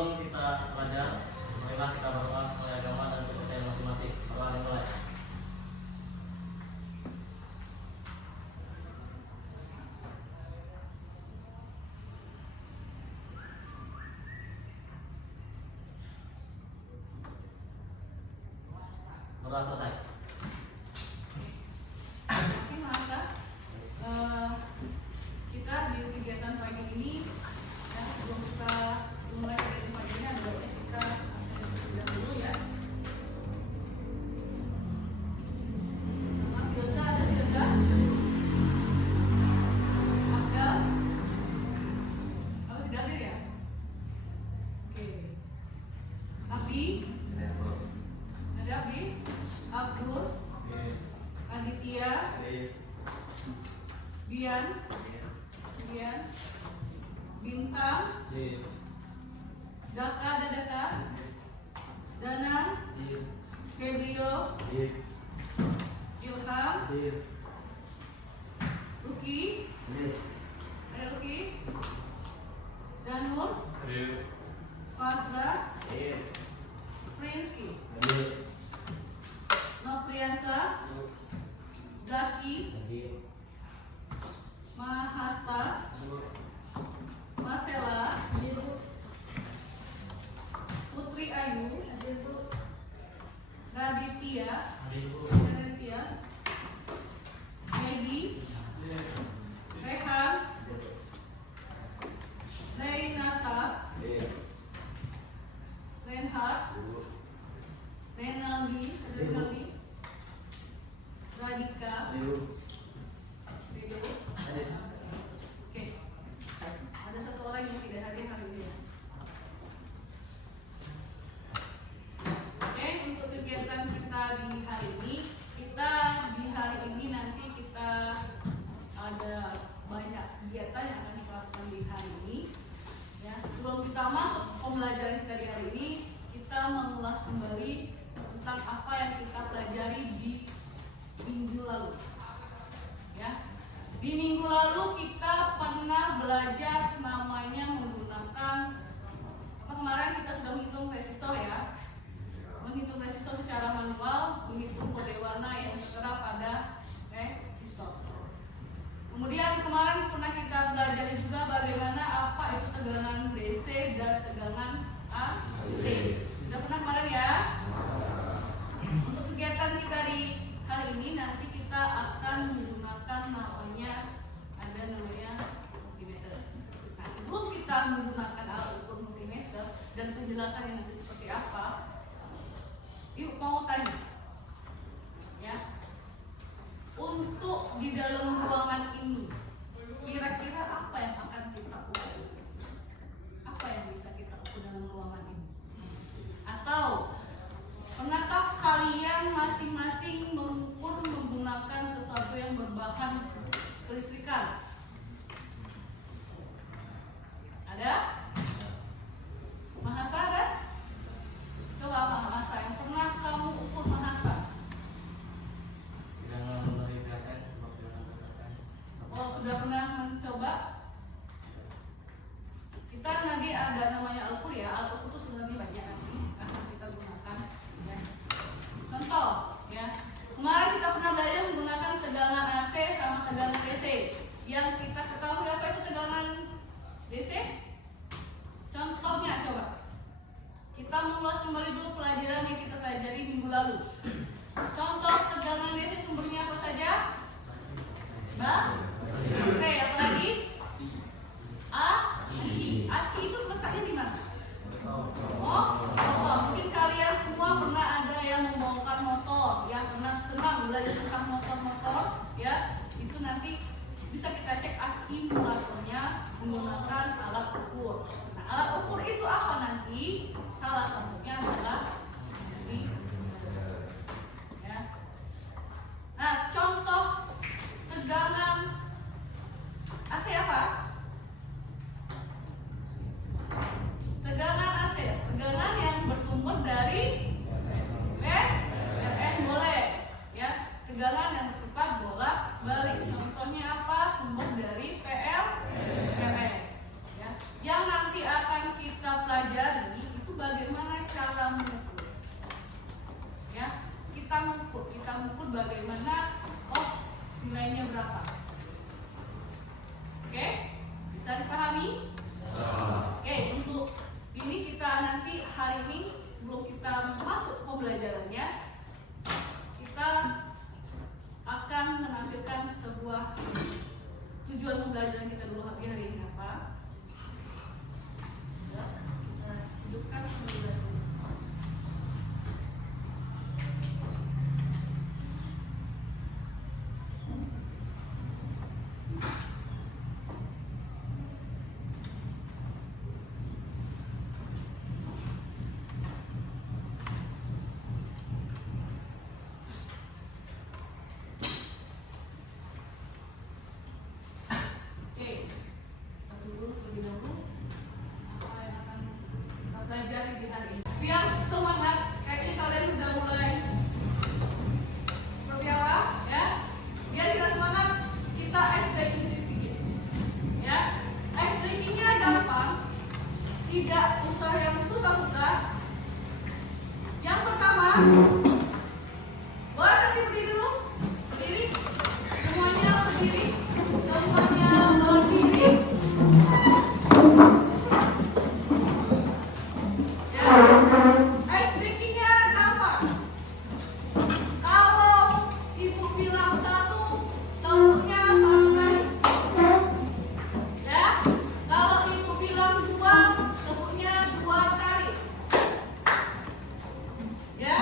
Sebelum kita belajar, marilah kita berdoa sesuai agama dan kepercayaan masing-masing. Mari mulai. Berdoa selesai. Masih merasa kita di kegiatan pagi ini ya, sebelum kita mulai kegiatan pagi ini ada baiknya kita sudah dulu ya. Filza ada Filza? Abdal? Kamu tidak hadir ya? Oke. Abi? Ada Abi? Abdul? Aditya? Bian? Bintang? Daka ada Daka? Danang? Febrio? Ilham? Luki? Ada Luki? Danur? Fazra? Prinsky? Nopriansa? Zaki? Mahasta? Marcella? Putri Ayu? Raditya? Maggie? Rehan? Renata? Renhard? Renaldi? Radika? Oke. Ada satu orang yang tidak hadir hari ini. Oke, untuk kegiatan kita di hari ini, nanti kita ada banyak kegiatan yang akan kita lakukan di hari ini. Ya, sebelum kita masuk pembelajaran kita di hari ini, kita mengulas kembali tentang apa yang kita pelajari di minggu lalu. Ya, di minggu lalu kita pernah belajar namanya menggunakan kemarin kita sudah menghitung resistor ya, menghitung resistor secara manual, menghitung kode warna yang tertera pada resistor. Kemudian kemarin pernah kita belajar juga bagaimana apa itu tegangan DC dan tegangan AC. Sudah pernah kemarin ya. Untuk kegiatan kita di hari ini nanti kita akan menggunakan namanya multimeter. Nah, sebelum kita menggunakan alat ukur multimeter dan penjelasannya nanti seperti apa, yuk mau tanya, ya, untuk di dalam ruangan ini kira-kira apa yang akan kita ukur? Apa yang bisa kita ukur dalam ruangan ini? Atau pernahkah kalian masing-masing mengukur menggunakan sesuatu yang berbahan kelistrikan? Ada? Mahasa ada? Coba Mahasa, yang pernah kamu ukur Mahasa? Oh, sudah pernah mencoba? Kita nanti ada namanya Al-Ukur ya. Al-Ukur itu sebenarnya banyak nanti akan kita gunakan ya. Contoh ya, kemarin kita pernah belajar menggunakan tegangan AC sama tegangan DC. Yang kita ketahui apa itu tegangan DC? Contohnya coba kita mengulas kembali dulu pelajaran yang kita pelajari minggu lalu. Contoh tegangan DC sumbernya apa saja? Oke, apa lagi? Aki itu letaknya di mana? Motor. Mungkin kalian semua pernah ada yang membongkar motor, yang pernah senang belajar tentang motor-motor, ya. Itu nanti bisa kita cek akumulatornya menggunakan alat ukur. Nah, alat ukur itu apa nanti? Salah satunya adalah ini. Ya. Nah, contoh tegangan AC apa? Tegangan AC, tegangan yang bersumber dari PLN boleh, ya. Tegangan yang bersifat bolak-balik. Contohnya apa? Sumber dari PLN. Ya. Yang nanti akan kita pelajari mengukur bagaimana nilainya berapa. Oke, bisa dipahami? Oke, untuk ini kita nanti hari ini sebelum kita masuk pembelajarannya, kita akan menampilkan sebuah tujuan pembelajaran kita dulu hari ini apa. Ya, kita hidupkan pembelajaran. Biar semangat, kayaknya kalian udah mulai seperti apa ya? Biar kita semangat, kita ice breaking sedikit ya. Ice breakingnya gampang, tidak usah yang susah-susah. Yang pertama, boleh nanti berdiri dulu, berdiri, semuanya berdiri, semuanya berdiri. Ice breakingnya gampang. Kalau ibu bilang satu, tepuknya satu kali. Ya. Kalau ibu bilang dua, tepuknya dua kali. Ya.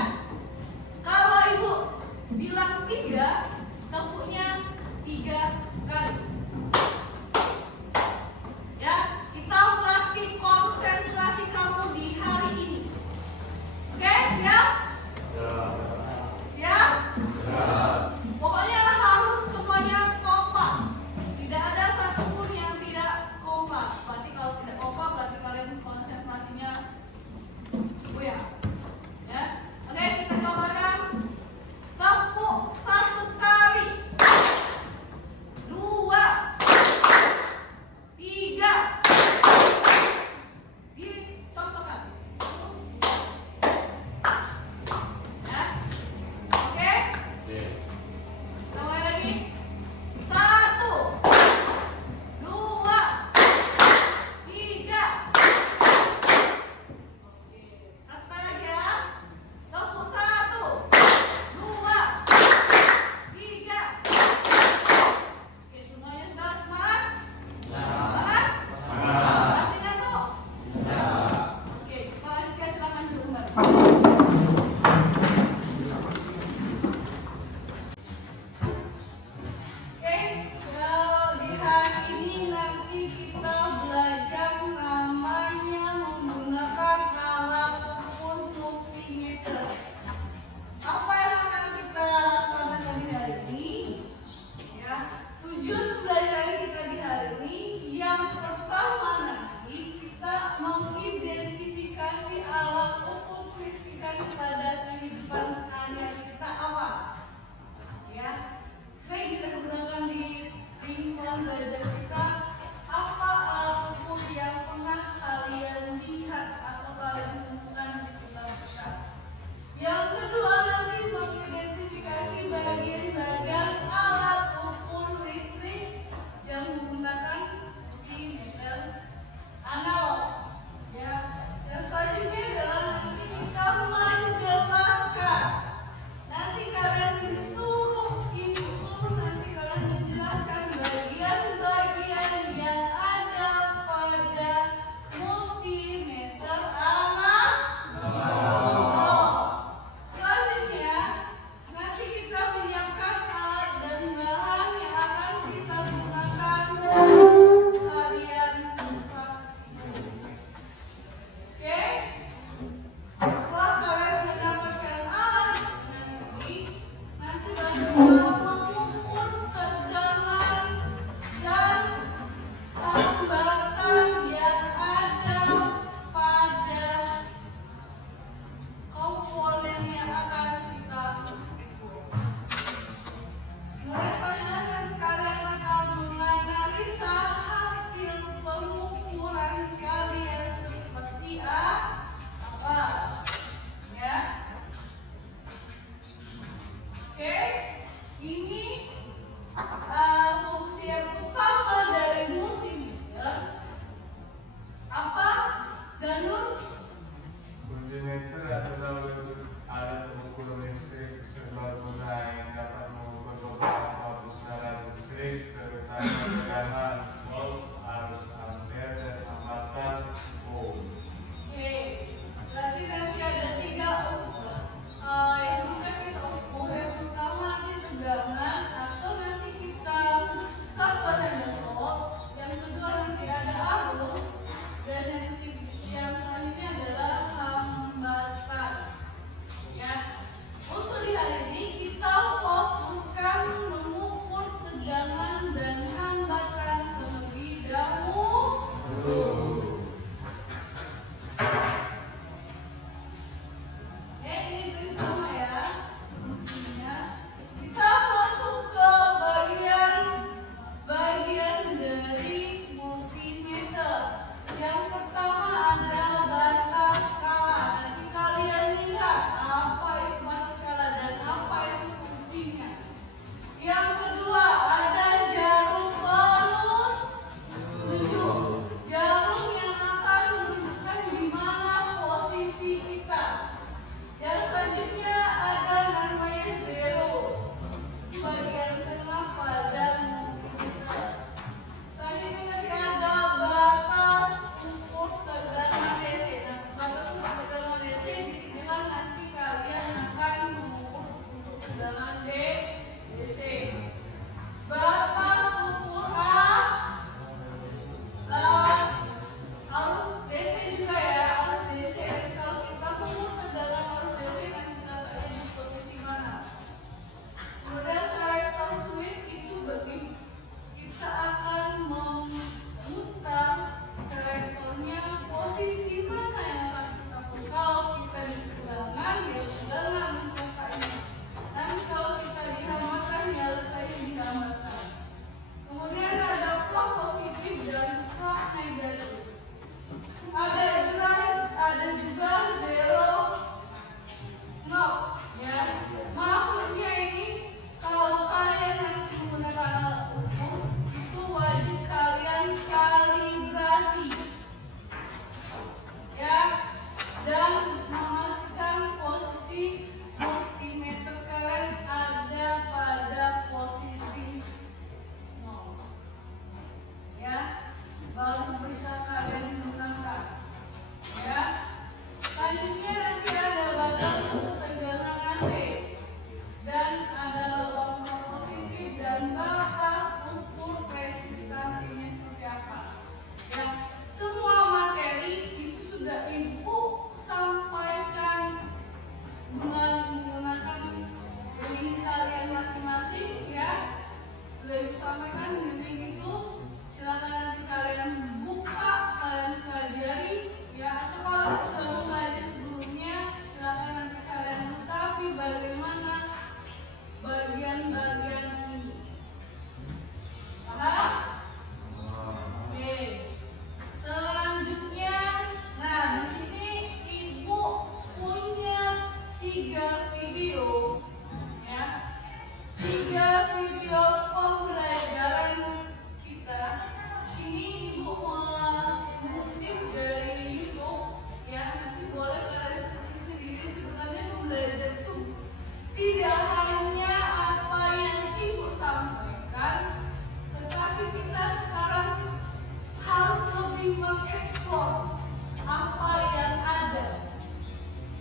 explore apa yang ada.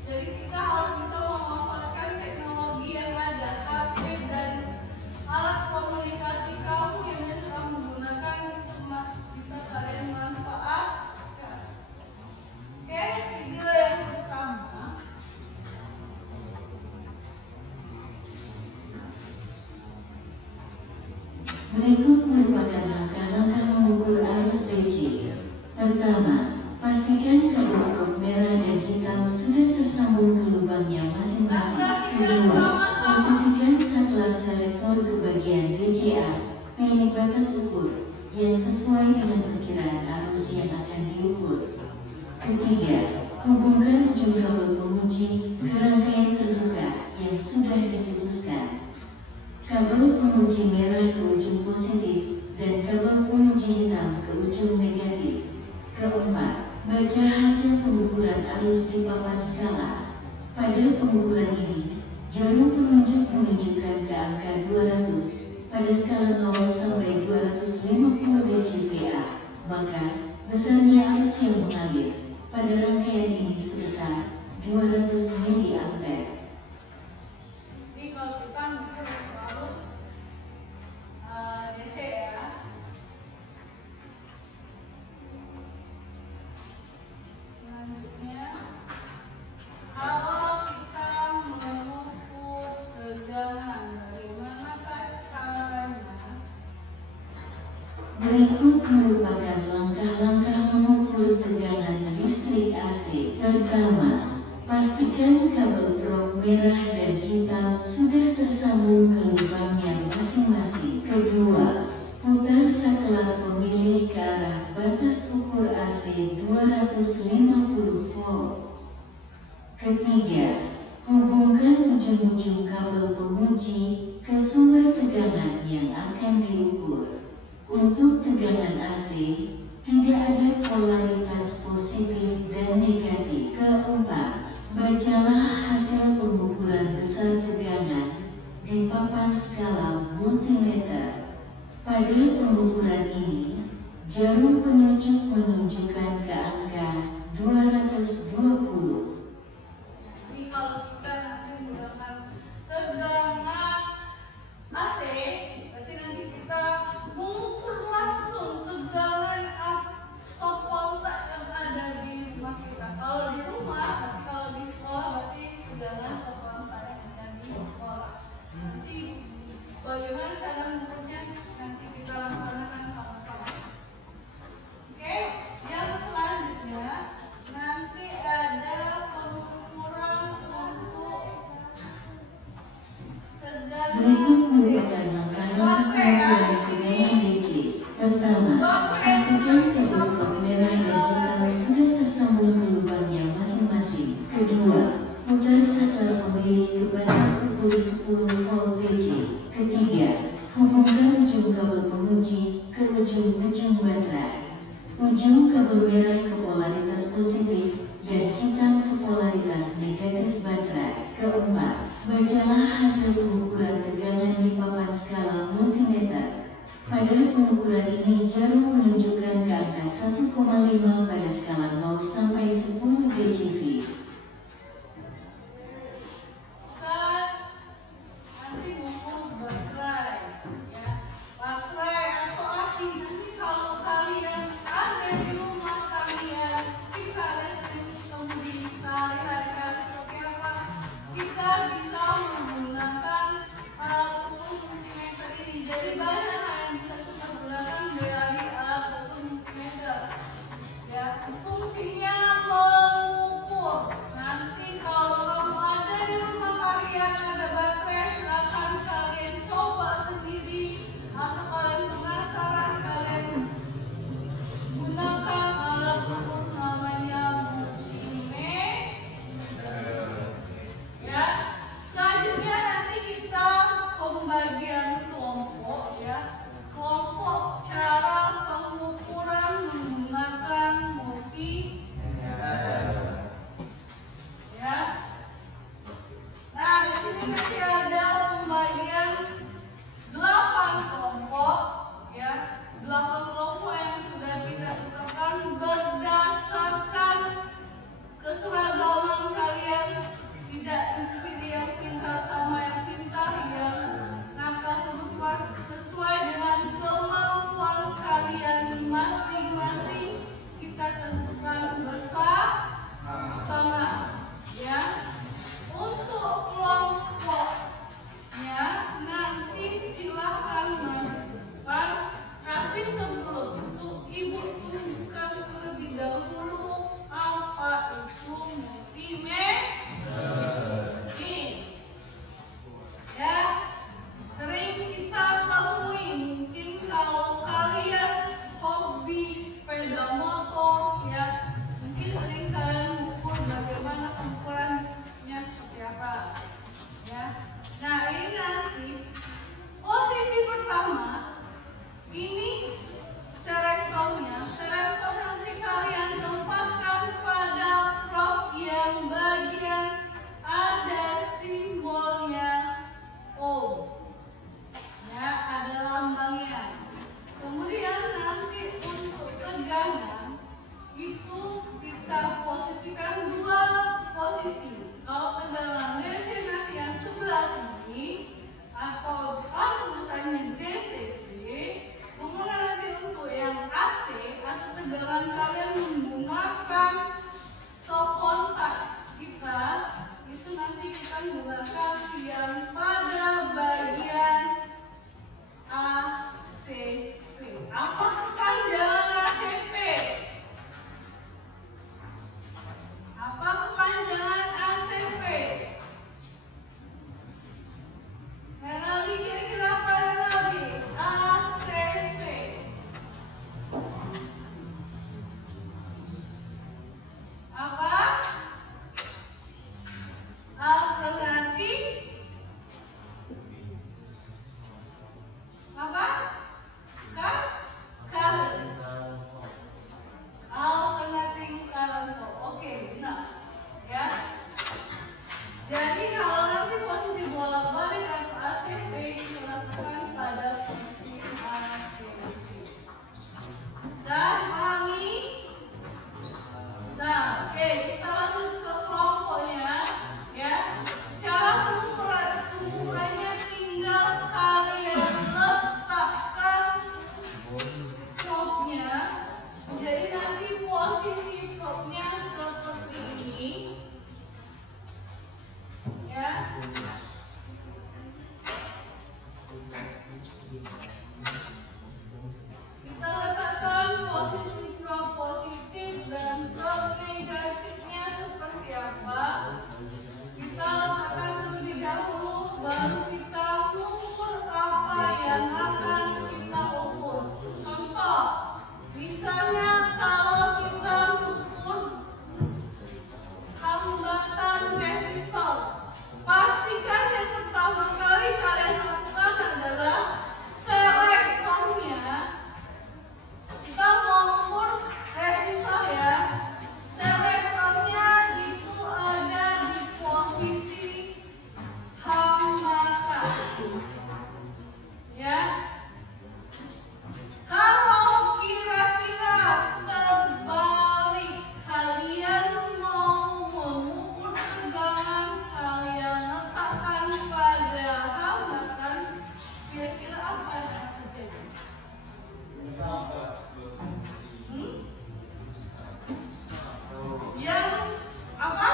Jadi kita harus bisa memanfaatkan teknologi yang ada, HP dan alat komunikasi kamu yang sedang menggunakan itu bisa kalian manfaatkan. Oke, video yang pertama. Berikut merupakan langkah-langkah mengukur arus DC. Pertama, pastikan kabel truk merah dan hitam sudah tersambung ke lubangnya masing-masing. Kedua, posisikan saklar selektor ke bagian BCA. Pilih batas ukur yang sesuai dengan perkiraan arus yang akan diukur. Ketiga, hubungkan ujung kabel penguji ke rangkaian terbuka yang sudah diputuskan. Kabel penguji merah ke ujung positif dan kabel penguji hitam ke ujung negatif. Keempat, baca hasil pengukuran arus di papan skala. Pada pengukuran ini, jarum penunjuk menunjukkan ke angka 200 pada skala 0 sampai 250 dCA. Maka, besarnya arus yang mengalir pada rangkaian ini sebesar 200 mA. Jadi kalau kita mengukur arus DC ya. Selanjutnya, kalau kita mengukur tegangan, bagaimana caranya? Berikut merupakan langkah-langkah mengukur tegangan listrik AC. Pertama, pastikan kabel truk merah dan hitam sudah tersambung ke lubangnya masing-masing. Kedua, putar saklar pemilih ke arah batas ukur AC 250 volt. Ketiga, hubungkan ujung-ujung kabel penguji ke sumber tegangan yang akan diukur. Untuk tegangan AC, tidak ada polaritas positif dan negatif. Keempat, bacalah hasil pengukuran besar tegangan di papan skala multimeter. Pada pengukuran ini, jarum penunjuk menunjukkan ke angka 220. Jadi kalau kita nanti menggunakan tegangan AC, berarti nanti kita mengukur langsung tegangan stop kontak yang ada di rumah kita. Kalau di rumah, tapi kalau di sekolah berarti tegangan stop kontak yang ada di sekolah. Nanti bagaimana cara mengukurnya nanti kita laksanakan sama-sama. Oke, yang selanjutnya nanti ada pengukuran untuk tegangan Berikut merupakan langkah-langkah pengukuran tegangan DC. Pertama, pastikan kabel truk merah dan hitam sudah tersambung ke lubangnya masing-masing. Kedua, putar saklar pemilih ke batas ukur 10 volt DC. Ketiga, hubungkan ujung kabel penguji ke ujung-ujung baterai. Ujung kabel merah ke polaritas positif dan hitam ke polaritas negatif baterai. Keempat, bacalah hasil pengukuran tegangan di papan skala multimeter. Pada pengukuran ini, jarum menunjukkan ke angka 1,5 pada skala 0 sampai 10 dCV. nanti ngukur baterai ya, baterai atau api. Nanti kalau kalian ada di rumah kalian, mungkin kalian sering ketemu di sehari-hari kalian seperti apa, kita bisa menggunakan alat ukur multimeter ini. Jadi banyak yang bisa kita gunakan dari alat ukur multimeter ya. Fungsinya lakukan bersama, ya. Untuk kelompoknya nanti silahkan melakukan, tapi sebelum itu Ibu tunjukkan terlebih dahulu apa itu multimedia. Ya, sering kita temui, mungkin kalau kalian hobi sepeda motor, ya, mungkin sering kalian ukur bagaimana ukurannya seperti apa, ya. Nah, ini nanti posisi pertama, ini selektornya nanti kalian tempatkan pada prop yang bagian ada simbolnya O, ya, ada lambangnya. Kemudian nanti untuk tegangan itu kita posisikan dua posisi. Kalau tegangan DC nanti yang sebelah sini atau tulisannya DCV. Kemudian nanti untuk yang AC atau tegangan kalian menggunakan stop kontak kita, itu nanti kita menggunakan yang pada bagian ACP. Apa kepanjangan ACP? Apa kepanjangan ACP? Henali, kira-kira apa Henali? ACP. Apa? Alternatif apa? Current. Alternatif current. Oke, benar. Ya. Jadi kalau nanti posisi bolak-balik atau ACP dilakukan pada posisi ACP. Bisa dipahami? Nah, oke, kita lanjut ke kelompoknya, ya. Cara pengukurannya tinggal kalian letakkan propnya. Jadi nanti posisi propnya seperti ini, ya. Kita letakkan posisi prop positif dan prop negatifnya seperti apa. Kita letakkan terlebih dahulu, baru kita ukur apa yang akan kita ukur. Contoh, misalnya kalau kita ukur hambatan resistor, pastikan yang pertama kali kalian lakukan adalah selektornya. Kita mau ukur resistor, ya. Selektornya itu ada di posisi hambatan, ya. Kalau kira-kira terbalik, kalian mau mengukur tegangan, kalian letakkan pada hambatan, kira-kira apa yang akan terjadi? Yang apa?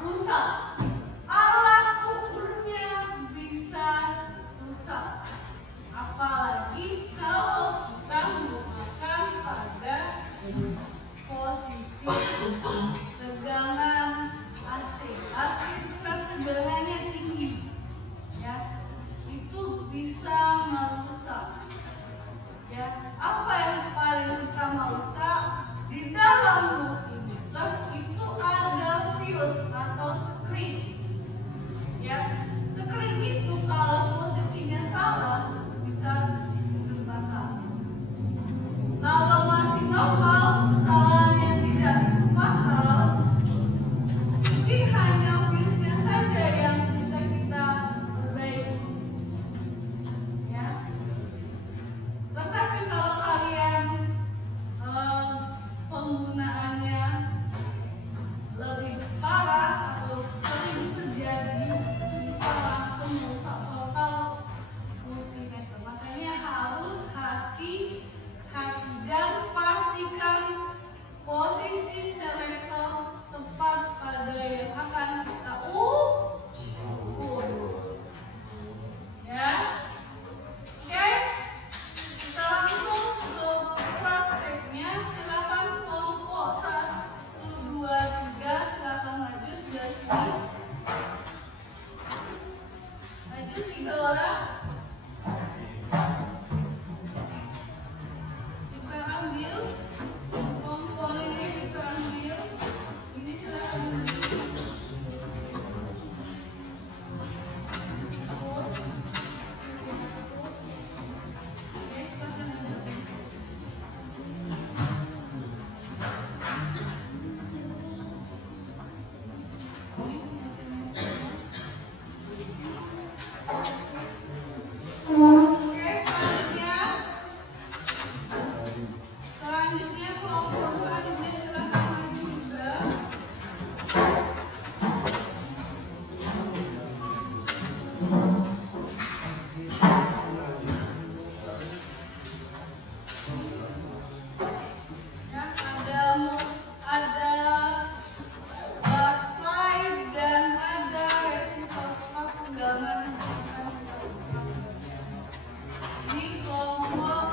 Rusak. Alat ukurnya bisa rusak. Apalagi kalau kita menggunakan pada posisi tegangan AC. AC itu kan tegangannya tinggi, ya. Itu bisa merusak. Ya, apa yang paling utama rusak di dalam multimeter itu ada fuse atau screen, ya. Screen itu kalau posisinya salah bisa terbakar. Kalau masih normal, posisi selekel tepat pada yang akan kita ukur. Ya, oke. Kita langsung ke prakteknya. Silakan kelompok 1, 2, 3. Silakan maju sudah sini. Maju 3 orang. Kita ambil komponennya, kita ambil. Ini silakan maju. Oke, silakan maju. Oke, selanjutnya kelompok selanjutnya silakan maju juga. Ya, ada baterai dan ada resistor tegangan. Ini kelompok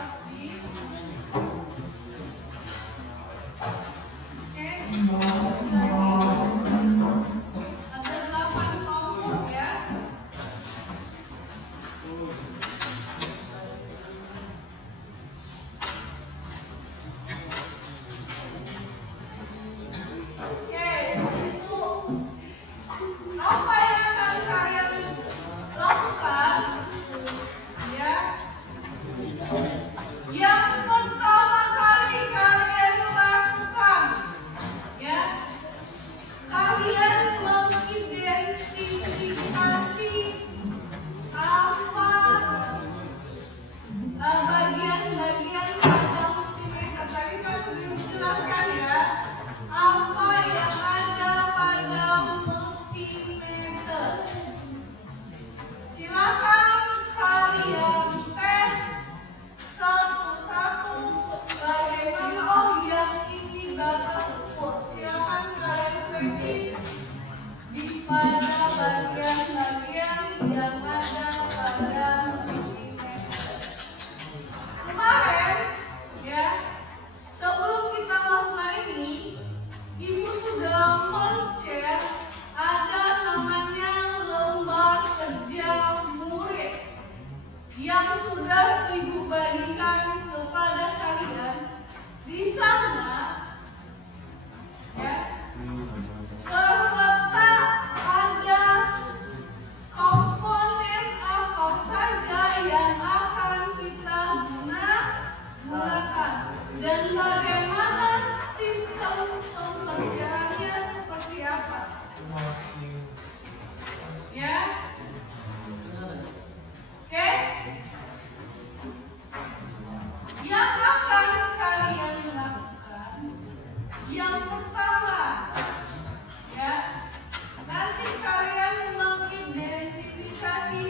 aktif. Oke, ada 8 kelompok ya. Oke, itu apa yang akan kalian lakukan? Ya, yang pertama kali kalian lakukan, ya, kalian mengidentifikasi apa bagian-bagian pada multimeter. Tadi kan sudah dijelaskan ya, apa yang ada pada multimeter. Silakan kalian tes satu-satu bagaimana. Oh, yang ini batas ukur. Silakan kalian seleksi di pada bagian-bagian yang ada pada multimeter. Kemarin, ya, sebelum kita lakukan ini, Ibu sudah men-share ada namanya lembar kerja murid yang sudah Ibu bagikan kepada kalian. Di sana, ya, terletak ada komponen apa saja yang akan kita gunakan dan bagaimana sistem pengerjaannya seperti apa. Ya, oke. Yang akan kalian lakukan, yang pertama, ya, nanti kalian mengidentifikasi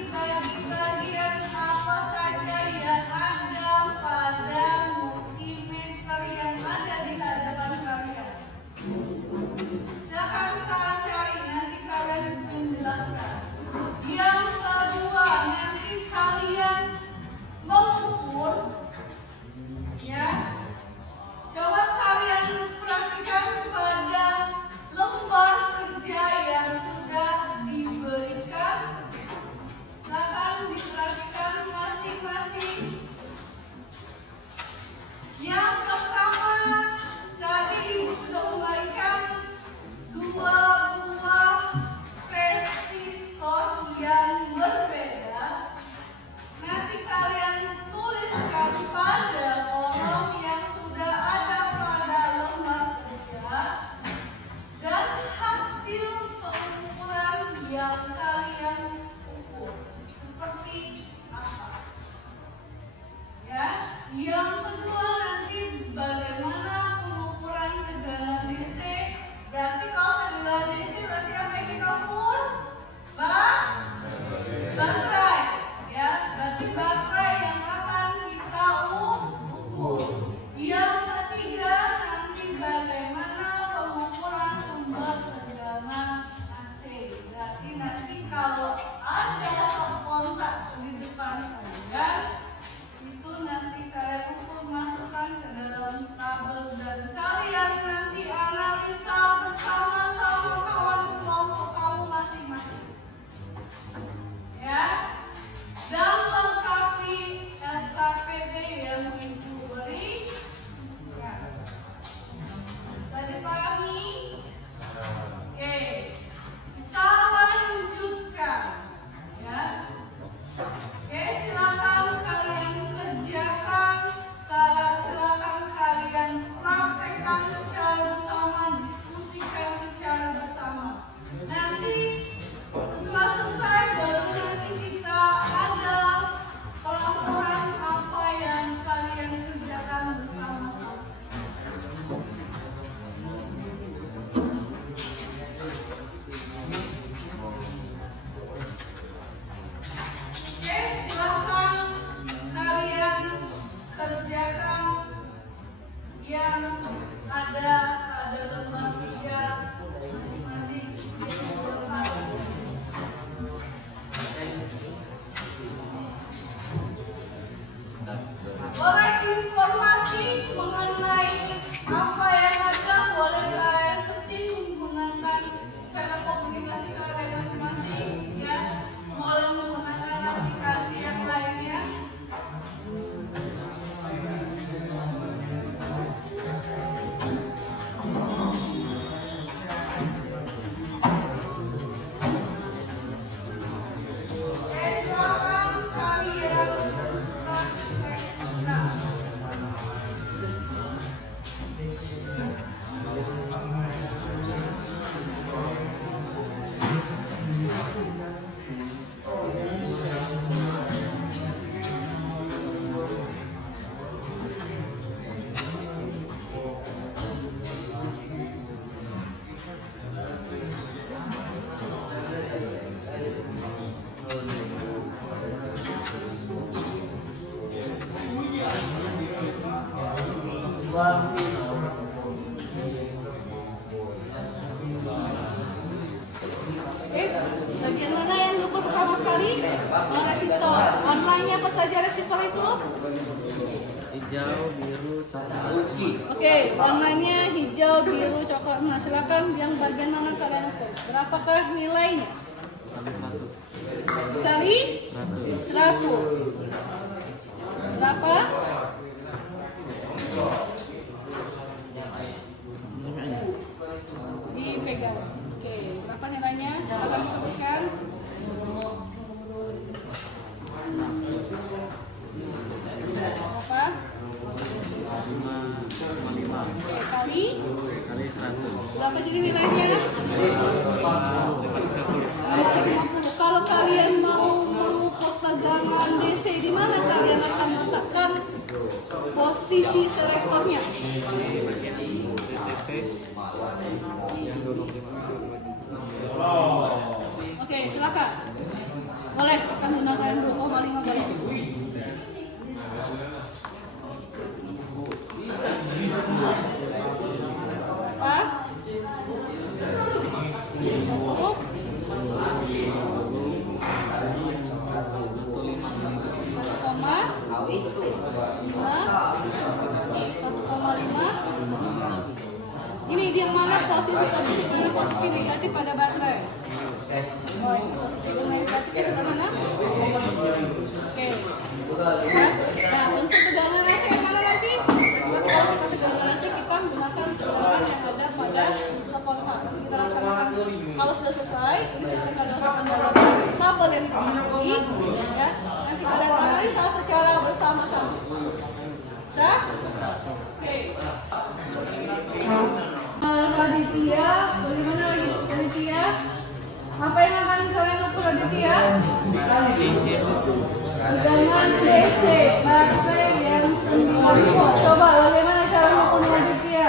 bagian apa saja yang ada pada multimeter yang ada di hadapan kalian. Silakan kalian cari, nanti kalian menjelaskan. Yang kedua, nanti kalian mengukur, ya. Coba kalian perhatikan pada lembar kerja yang sudah diberikan. Silakan diperhatikan masing-masing. Yang pertama, tadi Ibu sudah membagikan 2 buah resistor yang berbeda. Nanti kalian tuliskan pada kolom yang sudah ada pada lembar kerja dan hasil pengukuran yang kalian ukur seperti apa. Ya, yang kedua nanti bagaimana pengukuran tegangan DC. Berarti kalau tegangan DC berarti apa yang kita ukur? Baterai. Ya, berarti baterai yang akan kita ukur. Boleh informasi mengenai apa yang ada, boleh kalian searching menggunakan telekomunikasi kalian masing-masing, ya. Boleh menggunakan aplikasi yang lainnya. Silakan kalian praktekkan. Bagian mana yang lupa pertama sekali? Resistor. Warnanya apa saja resistor itu? Hijau, biru, coklat. Oke, warnanya hijau, biru, coklat. Nah, silakan yang bagian mana kalian ukur. Berapakah nilainya? Habis 100. Kali 100. Berapa? Dipegang. Oke, berapa nilainya? Silakan disebutkan. Berapa? 5,5 Oke, kali kali 100. berapa jadi nilainya? 50. Kalau kalian mau mengukur tegangan DC, di mana kalian akan letakkan posisi selektornya? Oke, silakan. Boleh, akan gunakan 2,5 boleh. Apa? 1,5. Ini dia mana posisi positif, mana posisi negatif pada baterai? Oh, ini positif dan negatifnya sudah mana? Oke. Nah, untuk tegangan AC yang mana nanti? Kalau kita tegangan AC, kita menggunakan tegangan yang ada pada kontak. Kita laksanakan. Kalau sudah selesai, ini silahkan kalian masukkan dalam tabel yang dimasukkan. Ya, nanti kalian analisa secara bersama-sama. Bisa? Oke. Raditya, bagaimana lagi Raditya? Apa yang akan kalian ukur Raditya? Tegangan DC baterai yang 9 volt. Coba bagaimana cara mengukurnya Raditya?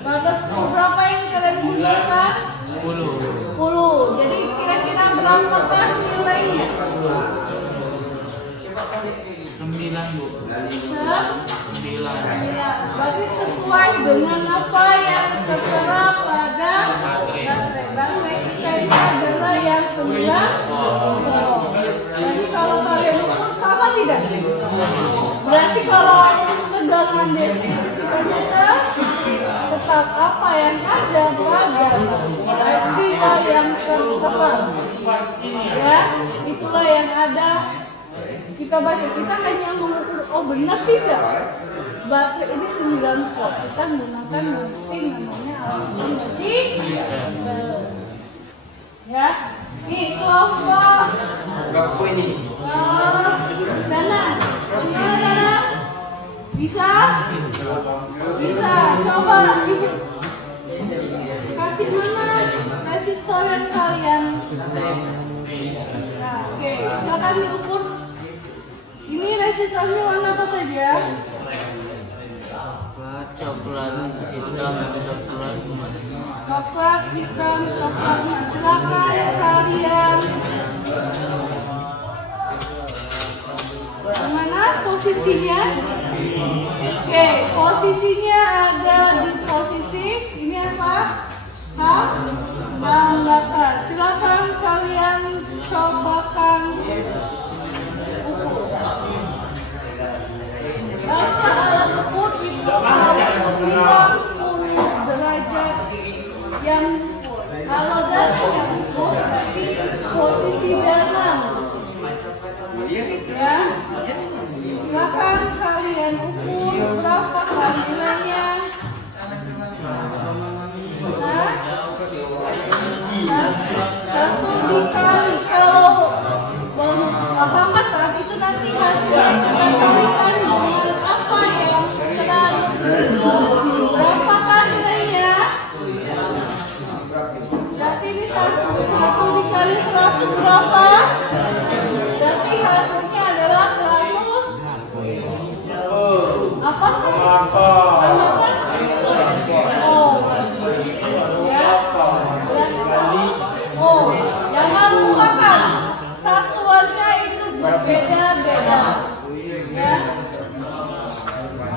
Batas berapa yang kalian gunakan? 10. Jadi kira-kira berapakah nilainya? 9, Bu. 9. Ya, berarti sesuai dengan apa yang tertera pada baterai. Baterai kita ini adalah yang 9 volt. Jadi kalau kalian ukur sama tidak? Berarti kalau tegangan DC itu sifatnya tetap apa yang ada pada itulah yang tertera. Ya, itulah yang ada. Kita baca, kita hanya mengukur, oh benar tidak? Baterai ini 9 volt. Kita menggunakan non-steam namanya aluminium. Ya, nih kelompok Berapa ini? Dana, gimana Dana? Bisa? Bisa, coba ibu kasih mana resistor yang kalian. Nah, oke, silakan diukur. Ini resistornya warna apa saja? Coklat, hitam, coklat. Coklat, hitam, coklat. Nah, silakan kalian. Mana posisinya? Oke, posisinya ada di posisi ini apa? dan belakang. Silakan kalian cobakan ukur. Baca alat ukur itu harus 90 derajat yang ukur. Kalau dari yang ukur berarti posisi dalam. Ya. Silakan kalian ukur berapa nilainya. Satu dikali kalau Muhammad itu nanti hasilnya kita kalikan dengan apa yang terakhir. Berapakah nilainya? Berarti ini satu dikali 100 berapa? Berarti hasilnya adalah 100 apa sih? Oh, jangan lupakan satuannya itu berbeda-beda, ya.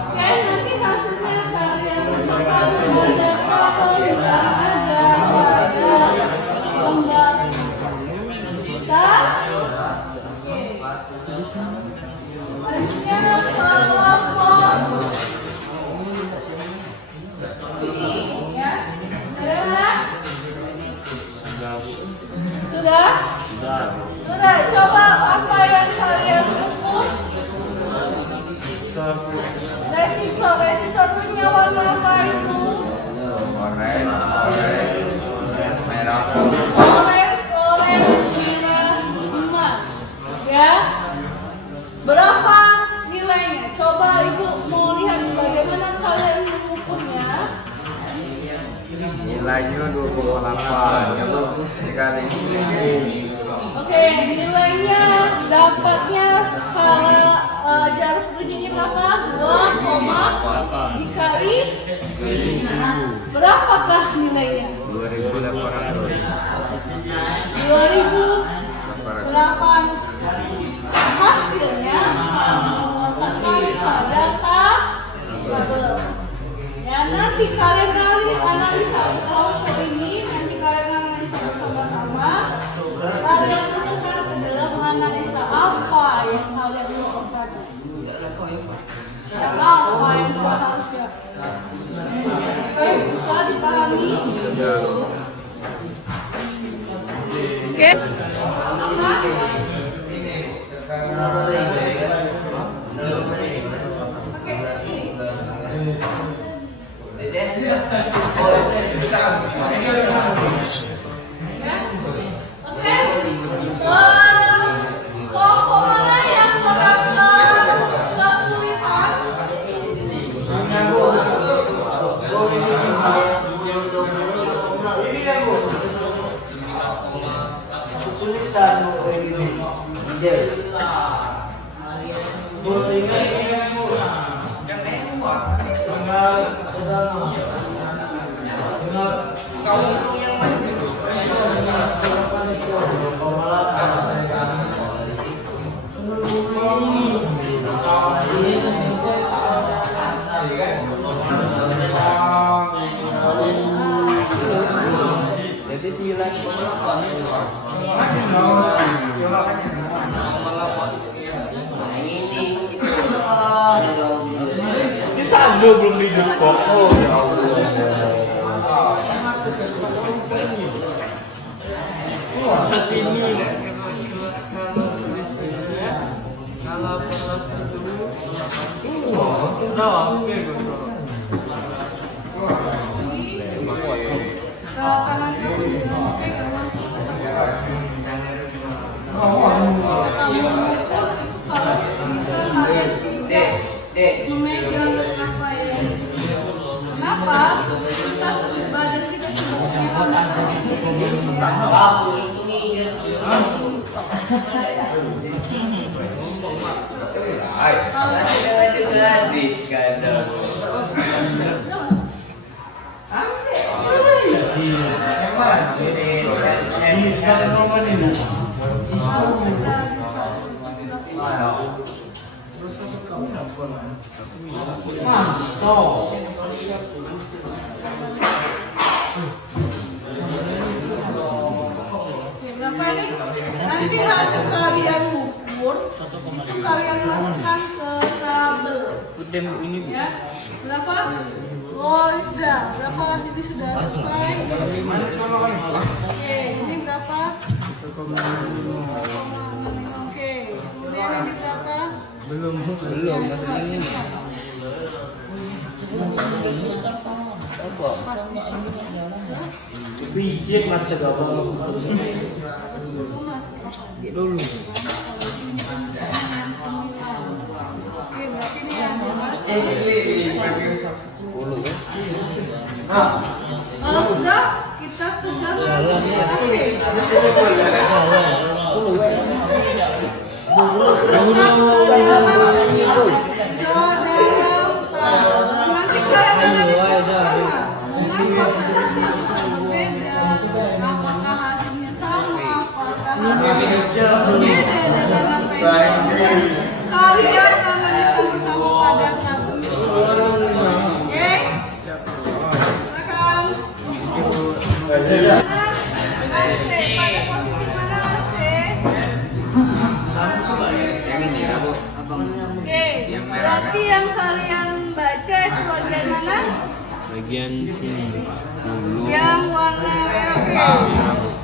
Oke, nanti hasilnya kalian temukan ada tabel dan ada lembar. Bisa? Oke. Selanjutnya kelompok ini, ya. Sudah? Sudah. Coba apa yang kalian ukur? Resistor. Resistor punya warna apa itu? Merah. Orange, merah, emas. Ya. Berapa nilainya? Coba Ibu mau lihat bagaimana kalian mengukurnya. Nilainya 28 ya Bu, dikali 1000. Oke, nilainya dapatnya skala jarak bunyinya berapa? 2, dikali berapakah nilainya? 2800. 2008. Hasilnya meletakkan pada tabel. Ya, nanti kalian analisa kelompok ini, nanti kalian analisa bersama-sama. Kalian masukkan ke dalam analisa apa yang kalian lakukan. Apa yang seharusnya. Oke, bisa dipahami? Oke. Kelompok mana yang merasa kesulitan? Ini saldo belum dijemput. Oh ya Allah. Kesini deh. Kalau kelas itu, oke. Kanan kamu juga oke kanan. Kalau bisa kalian tidak memegang apa yang di sini. Kenapa? Kita badan kita cukup Nanti hasil kalian ukur itu kalian masukkan ke tabel. Ya, berapa? Oh, sudah. Berapa ini sudah selesai? Oke, ini berapa? 0,6. Oke, kemudian ini berapa? Belum ini. Pijit mata gawang. Dulu. Oke, berarti ini yang kalau sudah, kita kejar nanti kalian apakah hasilnya sama, apakah hasilnya berbeda dengan kalian analisa bersama pada tabel. Oke, silakan. AC pada posisi mana AC? Oke, berarti yang kalian baca itu bagian mana? Bagian sini. Yang warna merah.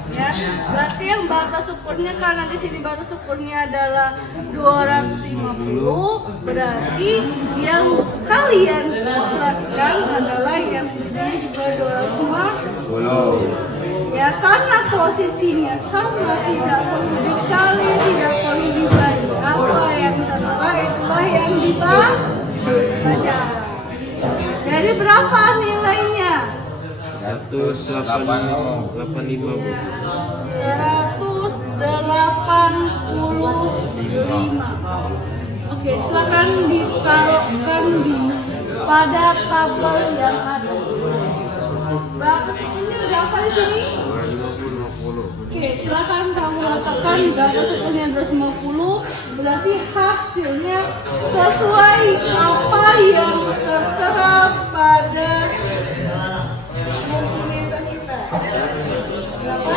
Ya, berarti yang batas ukurnya karena di sini batas ukurnya adalah 250, berarti yang kalian perhatikan adalah yang ini juga 250. Ya, karena posisinya sama, tidak perlu dikali, tidak perlu dibagi. Apa yang tertera itulah yang dibaca. Jadi berapa nilainya? 185. Oke, silakan ditaruhkan pada tabel yang ada. Berapa sukunya? Berapa di sini? 250. Oke, silakan kamu letakkan batas sukunya 250. Berarti hasilnya sesuai apa yang tertera pada monitor kita. Berapa?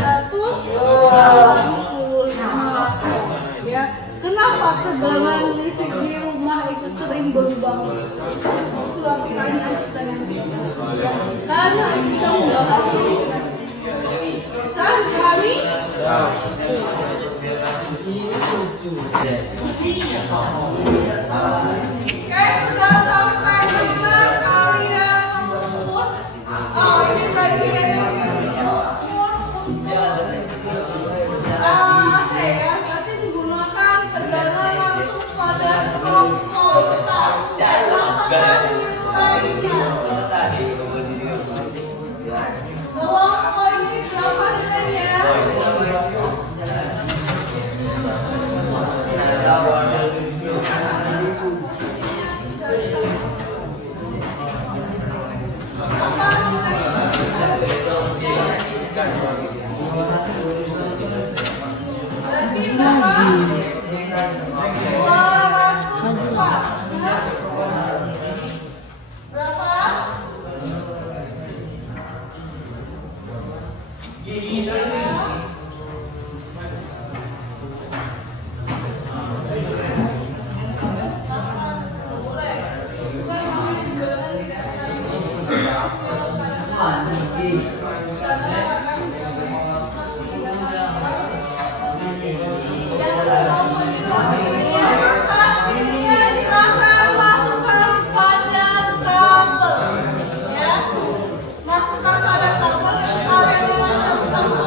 185. Ya, kenapa tegangan listrik di rumah itu sering berubah? Itulah pertanyaan kita nanti. Ya, karena bisa membahas sehari-hari. Oke, sudah sampai mana kalian mengukur? Oh, ini bagian yang mengukur untuk AC ya. Berarti menggunakan tegangan langsung pada komputer. Catatkan nilainya. Kelompok ini berapa nilainya? Berarti berapa? 204. Berapa? Hasilnya silakan masukkan pada tabel, ya. Masukkan pada tabel yang kalian analisa bersama.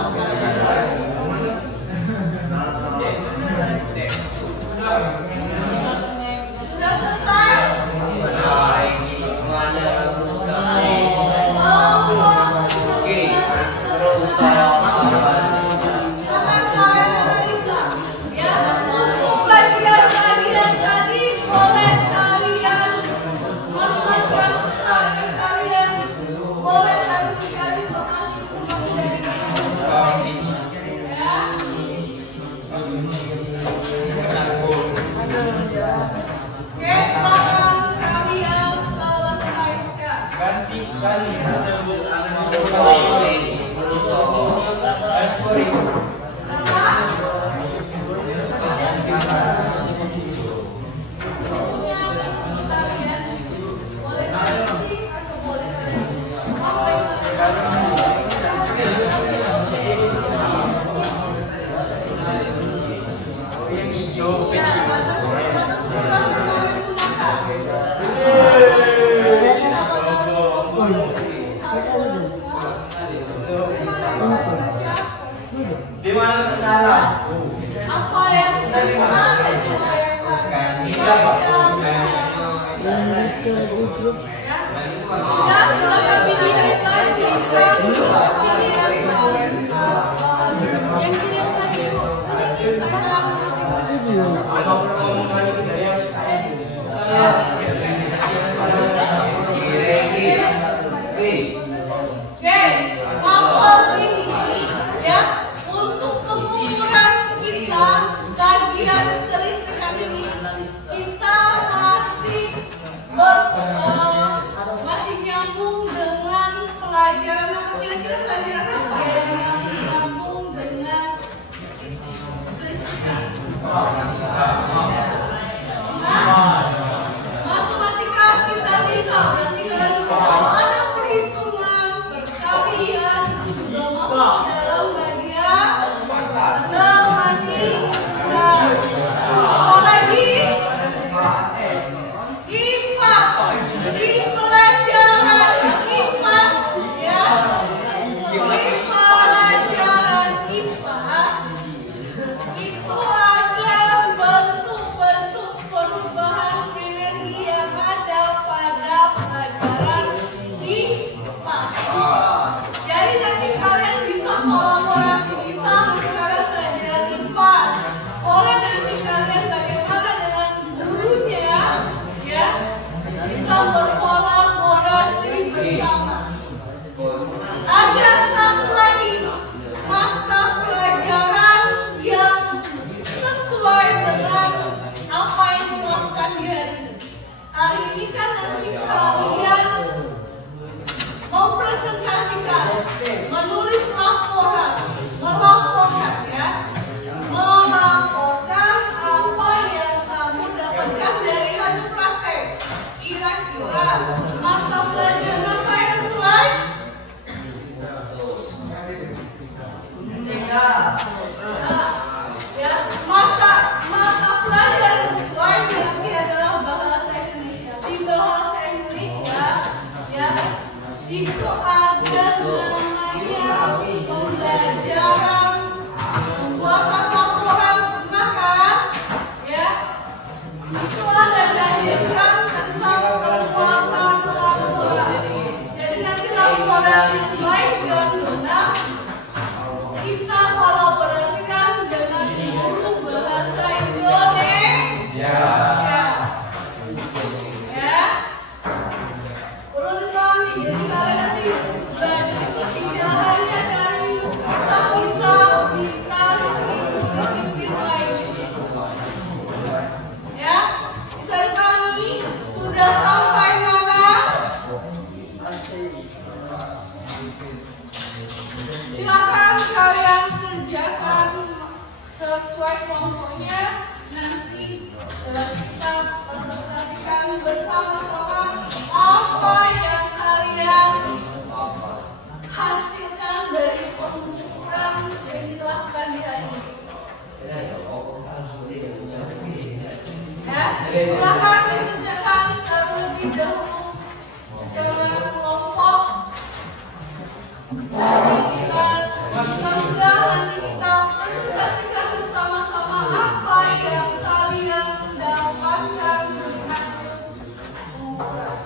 Apa yang kita sudah silakan dilihat lagi kan yang kirim tadi selesaikan Oke, kapal ini ya untuk pengukuran kita kajian kelistrikan ini kita masih nyambung dengan pelajaran apa kira-kira pelajaran apa ya yang masih nyambung dengan kelistrikan? Matematika kita bisa nanti kalian kalau ada perhitungan kalian juga masuk dalam bagian matematika. Apalagi IPAS di pelajaran IPAS ya di pelajaran IPAS itu ada bentuk-bentuk perubahan energi yang ada pada pelajaran IPAS. Jadi nanti kalian bisa kolaborasi, bisa kalian belajar IPAS. Boleh nanti kalian bagaimana dengan gurunya, ya kita berkolaborasi bersama. Ada satu lagi mata pelajaran yang sesuai dengan apa yang dilakukan di hari ini. Hari ini kan nanti kalian mempresentasikan, menulis laporan, melaporkan ya, melaporkan apa yang kamu dapatkan dari hasil praktek. Kira-kira mata pelajaran apa yang sesuai? Ya, mata pelajaran sesuai berarti adalah bahasa Indonesia. Di bahasa Indonesia, ya, itu ada namanya pembelajaran pembuatan laporan, pernah kan? Ya, itu ada diajarkan tentang pembuatan laporan. Jadi nanti laporan yang baik dan benar kita kolaborasikan dengan guru bahasa Indonesia. Ya, perlu dipahami. Jadi kalian nanti belajar itu tidak hanya dari bisa kita disiplin lain. Ya, bisa dipahami. Sudah sampai mana? Silakan kalian kerjakan sesuai kelompoknya. Nanti kita presentasikan bersama-sama apa yang kalian hasilkan dari pengukuran yang dilakukan di hari ini. Ya, silakan dikerjakan terlebih dahulu secara kelompok. Sudah nanti kita presentasikan bersama-sama apa yang kalian dapatkan dari hasil pengukuran.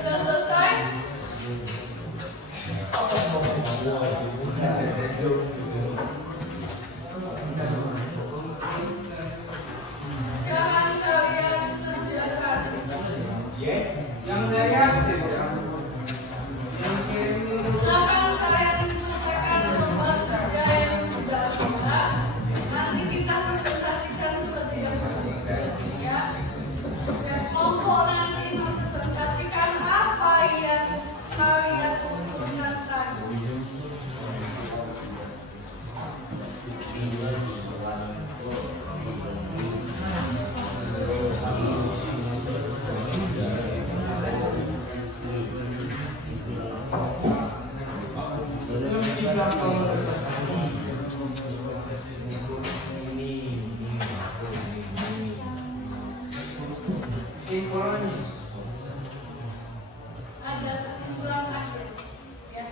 Sudah selesai? Sekarang kalian kerjakan. Silakan kalian selesaikan lembar kerja yang sudah ada. Nanti kita presentasikan juga tidak ya. Dan kelompok nanti mempresentasikan apa yang kalian usulkan tadi. Ada kesimpulan akhir. Ya.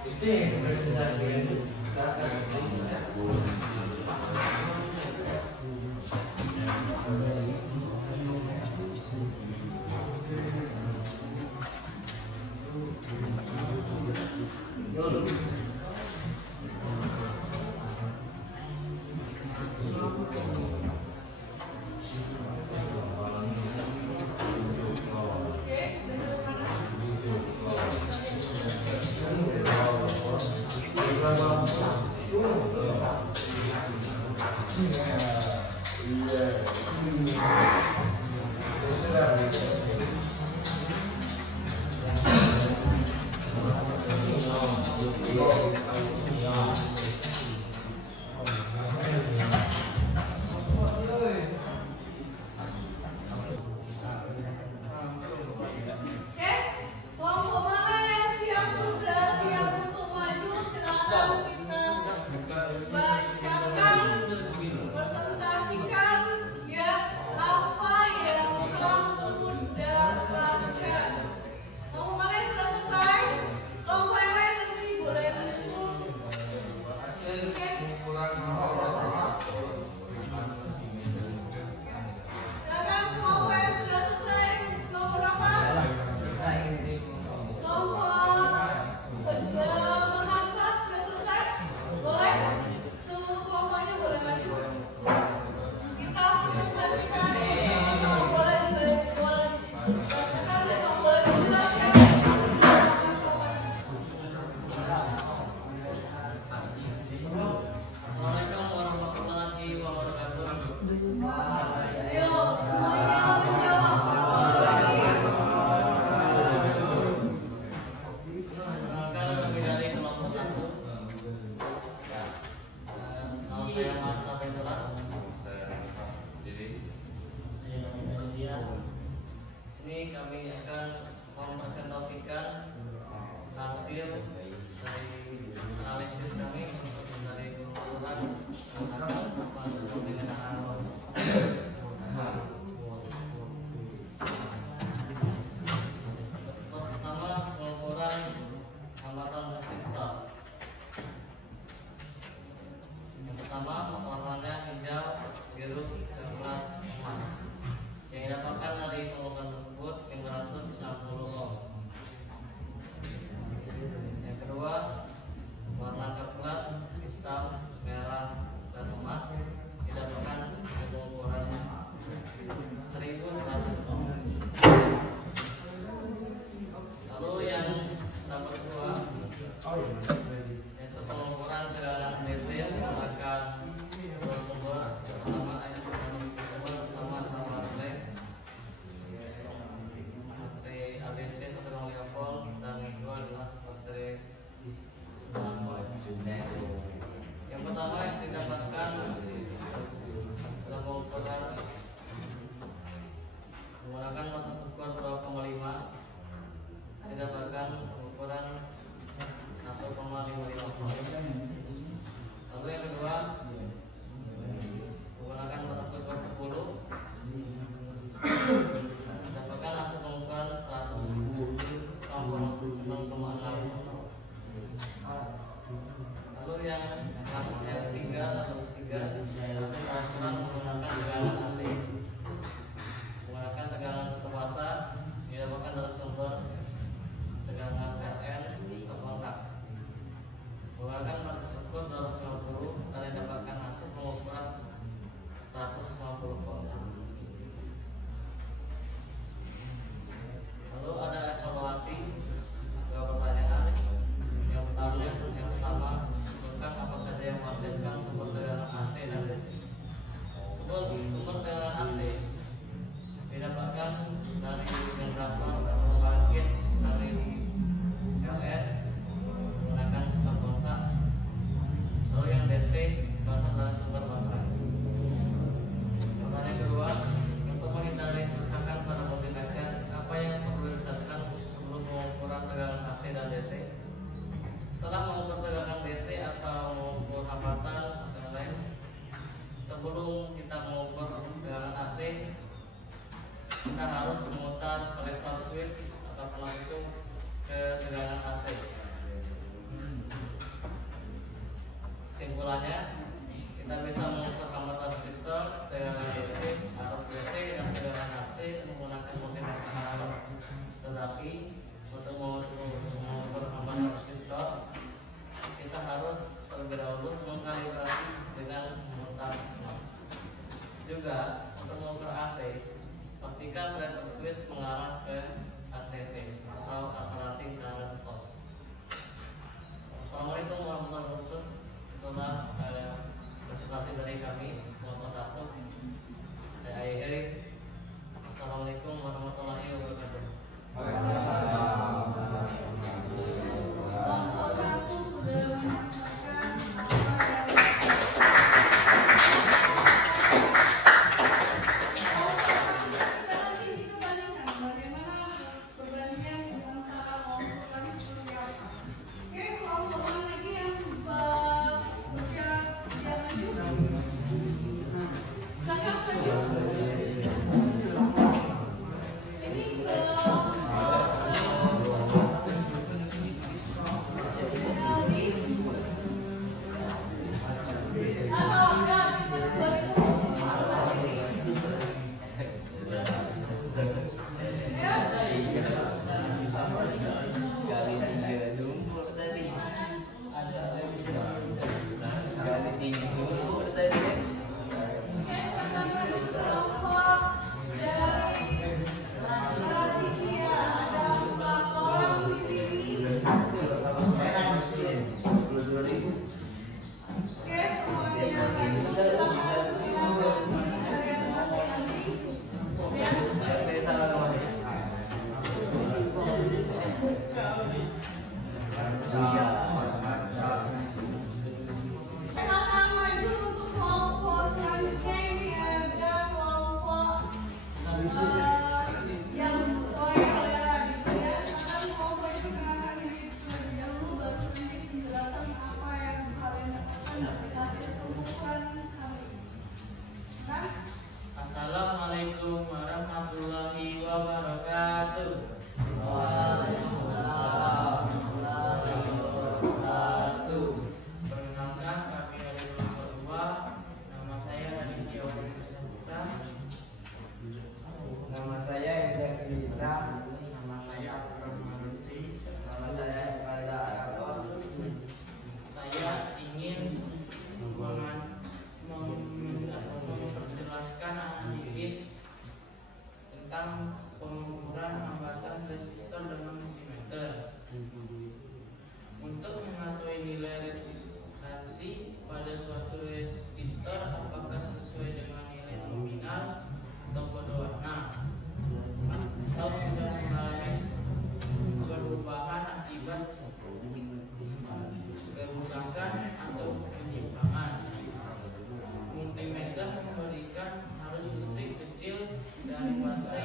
Oke, dari mana? sini kami akan mempresentasikan hasil dari analisis kami dari pengukuran menggunakan masuk dengan analog. Pertama, pengukuran hambatan resistor. Yang pertama, warnanya hijau, biru, coklat, emas. Yang didapatkan dari pengukuran tersebut 560 ohm. Yang kedua, warna coklat, hitam, merah, dan emas didapatkan dari pengukuran 1100 ohm. Lalu yang nomor 2 yaitu pengukuran tegangan DC menggunakan sumber pertama relay ABC 1,5 volt dan yang kedua adalah baterai 9 volt. Yang pertama yang didapatkan dalam pengukuran menggunakan batas ukur 2,5 didapatkan ukuran 1,55 volt. Lalu yang kedua menggunakan batas ukur 10 didapatkan hasil pengukuran 199,6. Lalu yang ketiga hasil pengukuran menggunakan tegangan AC menggunakan tegangan satu fasa didapatkan dari sumber tegangan RN sekontaks menggunakan batas ukur 250 dan didapatkan hasil pengukuran 150 volt. Lalu ada evaluasi dua pertanyaan. Yang pertama, sebutkan apa saja yang menghasilkan sumber tegangan AC dan DC. Sumber tegangan AC didapatkan dari generator atau pembangkit dari LN menggunakan stop kontak. Lalu yang DC berasal dari sumber baterai. Pertanyaan kedua, untuk menghindari kerusakan pada multimeter, apa yang perlu dicatatkan sebelum pengukuran tegangan AC dan DC? Setelah mengukur tegangan DC atau mengukur hambatan atau yang lain, sebelum kita mengukur tegangan AC, kita harus memutar selector switch atau pelangsung ke tegangan AC. Kesimpulannya, kita bisa mengukur hambatan resistor, tegangan DC, arus DC, dan tegangan AC menggunakan multimeter analog. Tetapi untuk mengukur hambatan resistor, kita harus terlebih dahulu mengkalibrasi dengan memutar. Juga untuk mengukur AC, pastikan selector switch mengarah ke ACV atau alternating current volt. Assalamualaikum warahmatullahi wabarakatuh. Itulah presentasi dari kami kelompok 1 Erik. Assalamualaikum warahmatullahi wabarakatuh. Kelompok 1 sudah menyampaikan bagaimana perbandingan dengan cara mengukur tadi seperti apa. Oke, kelompok lagi yang bersiap sedia maju.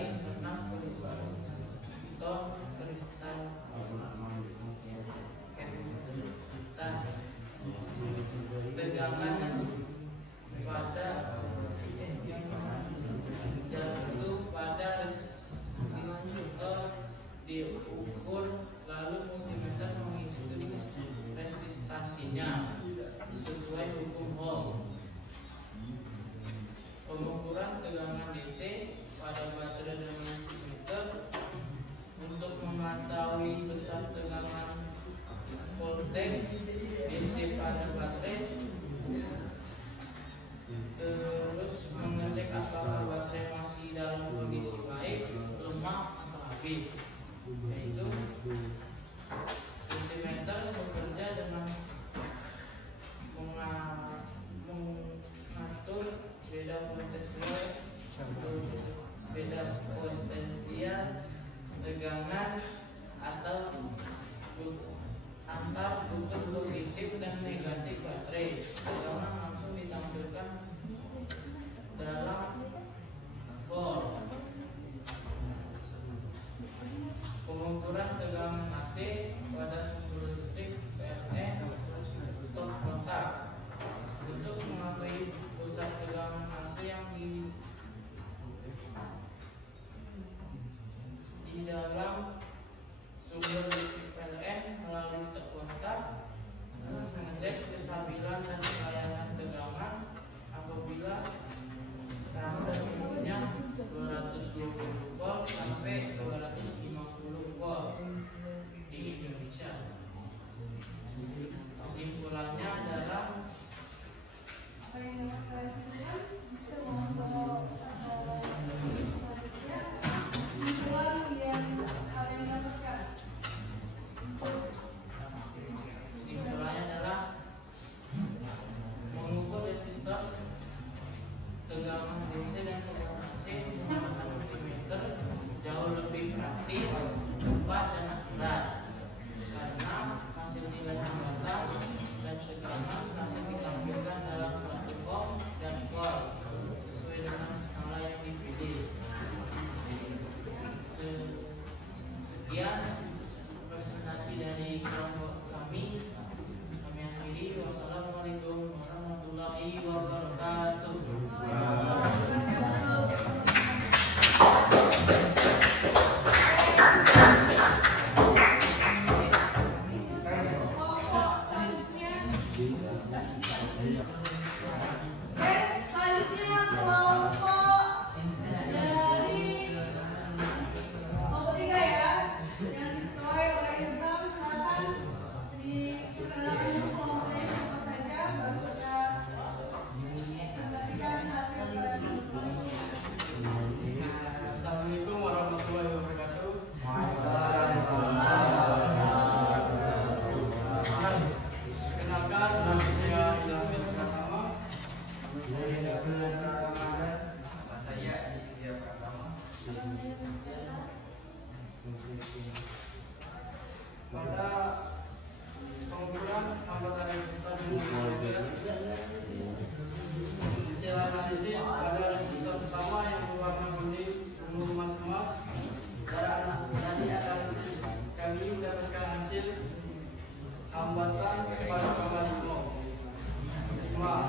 mulai enam kristal tegangan pada jatuh pada resistor diukur, lalu multimeter menghitung resistansinya sesuai hukum Ohm. Pengukuran tegangan DC pada baterai dan multimeter untuk mengetahui besar tegangan voltage DC pada baterai, terus mengecek apakah baterai masih dalam kondisi baik, lemah atau habis. Yaitu multimeter bekerja dengan mengatur beda potensial tegangan atau antar kutub positif dan negatif baterai. Tegangan langsung ditampilkan dalam volt. Pengukuran tegangan AC pada sumber listrik PLN stop kontak. Untuk mengetahui pusat tegangan AC yang di dalam sumber listrik PLN melalui stop kontak, mengecek kestabilan dan pelayanan tegangan apabila standar inputnya 220 volt sampai 250 volt di Indonesia. Kesimpulannya adalah apa yang dapat saya sebutkan kesimpulan yang kalian dapatkan. kesimpulannya adalah mengukur resistor tegangan DC dan tegangan AC menggunakan multimeter jauh lebih praktis, cepat dan akurat karena hasil nilai hambatan dan tegangan hasil ditampilkan dalam suatu ohm dan volt sesuai dengan skala yang dipilih. Sekian presentasi dari kelompok kami. Kami akhiri. Wassalamualaikum warahmatullahi wabarakatuh. Selanjutnya kelompok dari kelompok 3 ya, yang diketuai oleh Ilham. Silakan diperkenalkan dulu kelompoknya siapa saja, baru kita presentasikan hasil dari Assalamualaikum warahmatullahi wabarakatuh. Kenalkan, nama saya Ilham Pratama dari Dapur Ramadan. Saya Aditya Pratama. Pada pengukuran hambatan resistor dan multimeter, hasil analisis pada resistor pertama yang berwarna kuning ungu emas-emas. Dari analisis kami mendapatkan hasil hambatan 4,5.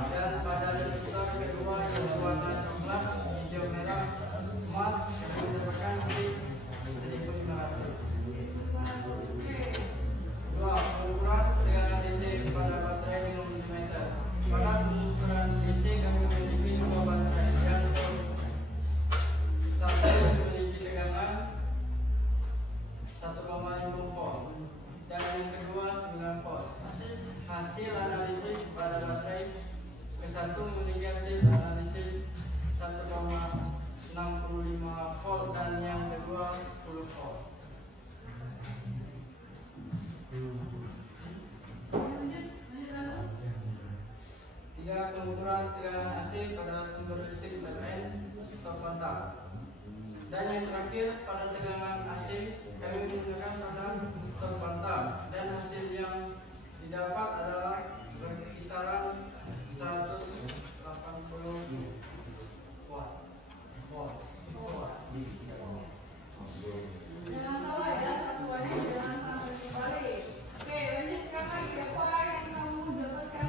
Dan pada resistor kedua yang berwarna coklat, hijau merah, emas, kami mendapatkan hasil 1.500. Dua, pengukuran tegangan DC pada baterai dengan multimeter. Pada pengukuran DC kami memiliki dua baterai. Yang satu memiliki tegangan 1,5 volt dan yang kedua 9 volt. Hasil analisis pada baterai ke satu memiliki hasil analisis 1,65 volt dan yang kedua 10 volt. Tiga, pengukuran tegangan AC pada sumber listrik PLN stop kontak. Dan yang terakhir pada tegangan AC kami menggunakan pada stop kontak dan hasil yang didapat adalah berkisaran 180 watt. Jangan salah ya, satuannya jangan sampai terbalik. Oke, lanjutkan lagi. Apa yang kamu dapatkan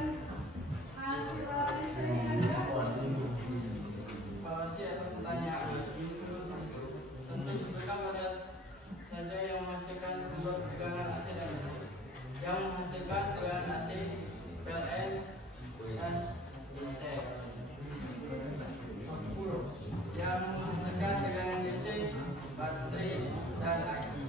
hasil analisanya ada? Kalau sih ada pertanyaan, tentu sebutkan pada saja yang menghasilkan sumber tegangan AC dan yang menghasilkan tegangan AC, PLN dan DC. Yang menghasilkan tegangan DC, baterai dan aki.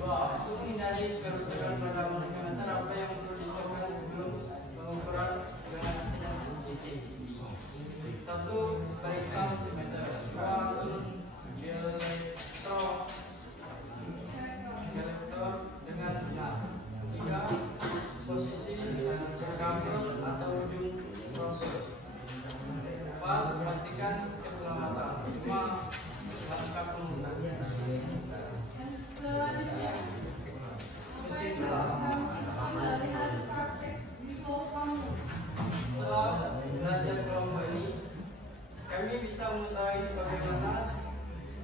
Dua, untuk menghindari kerusakan pada multimeter, apa yang perlu disiapkan sebelum pengukuran tegangan AC dan DC? Satu, periksa multimeter. Dua, turun elektron dengan benar. Tiga, posisi kabel atau ujung profil. Empat, pastikan keselamatan. Lima, langkah pengguna. Selanjutnya, apa yang kamu dari hasil praktek di kelompok? Setelah belajar kelompok ini, kami bisa mengetahui bagaimana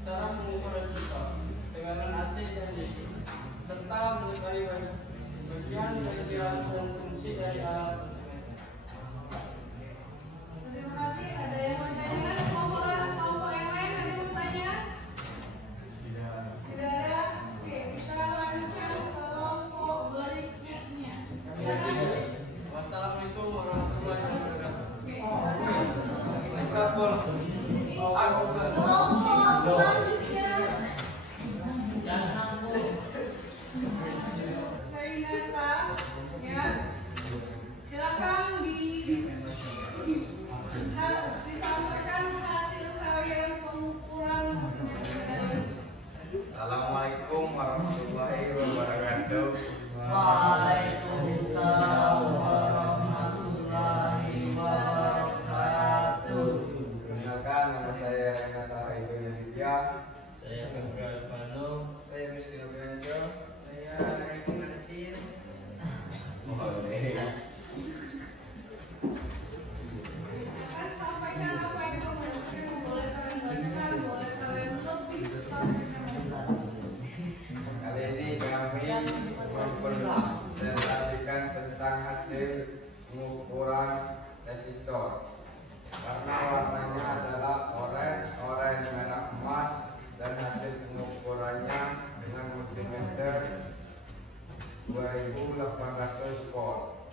cara mengukur resistor, tegangan AC dan DC, serta mengetahui bagian-bagian dan fungsi dari alat multimeter. Terima kasih. Ada yang mau ditanyakan? Kelompok yang lain ada yang mau bertanya? Tidak ada. Oke, kita lanjutkan ke kelompok berikutnya. Wassalamualaikum warahmatullahi wabarakatuh. Kelompok selanjutnya. Kainata, ya. Silakan disampaikan hasil kalian pengukuran multimeter. Assalamualaikum warahmatullahi wabarakatuh. Waalaikumsalam warahmatullahi wabarakatuh. Perkenalkan, nama saya Renata Ibu Yaditya. Saya Gabriel Pano. Saya Miskin Branco. Saya Reki Martin. Silakan sampaikan apa yang kamu lakukan. Boleh kalian bacakan, boleh kalian lebih sampaikan. Kali ini kami mempresentasikan tentang hasil pengukuran resistor. Karena warnanya adalah oranye merah emas, dan hasil pengukurannya dengan multimeter 2800 volt.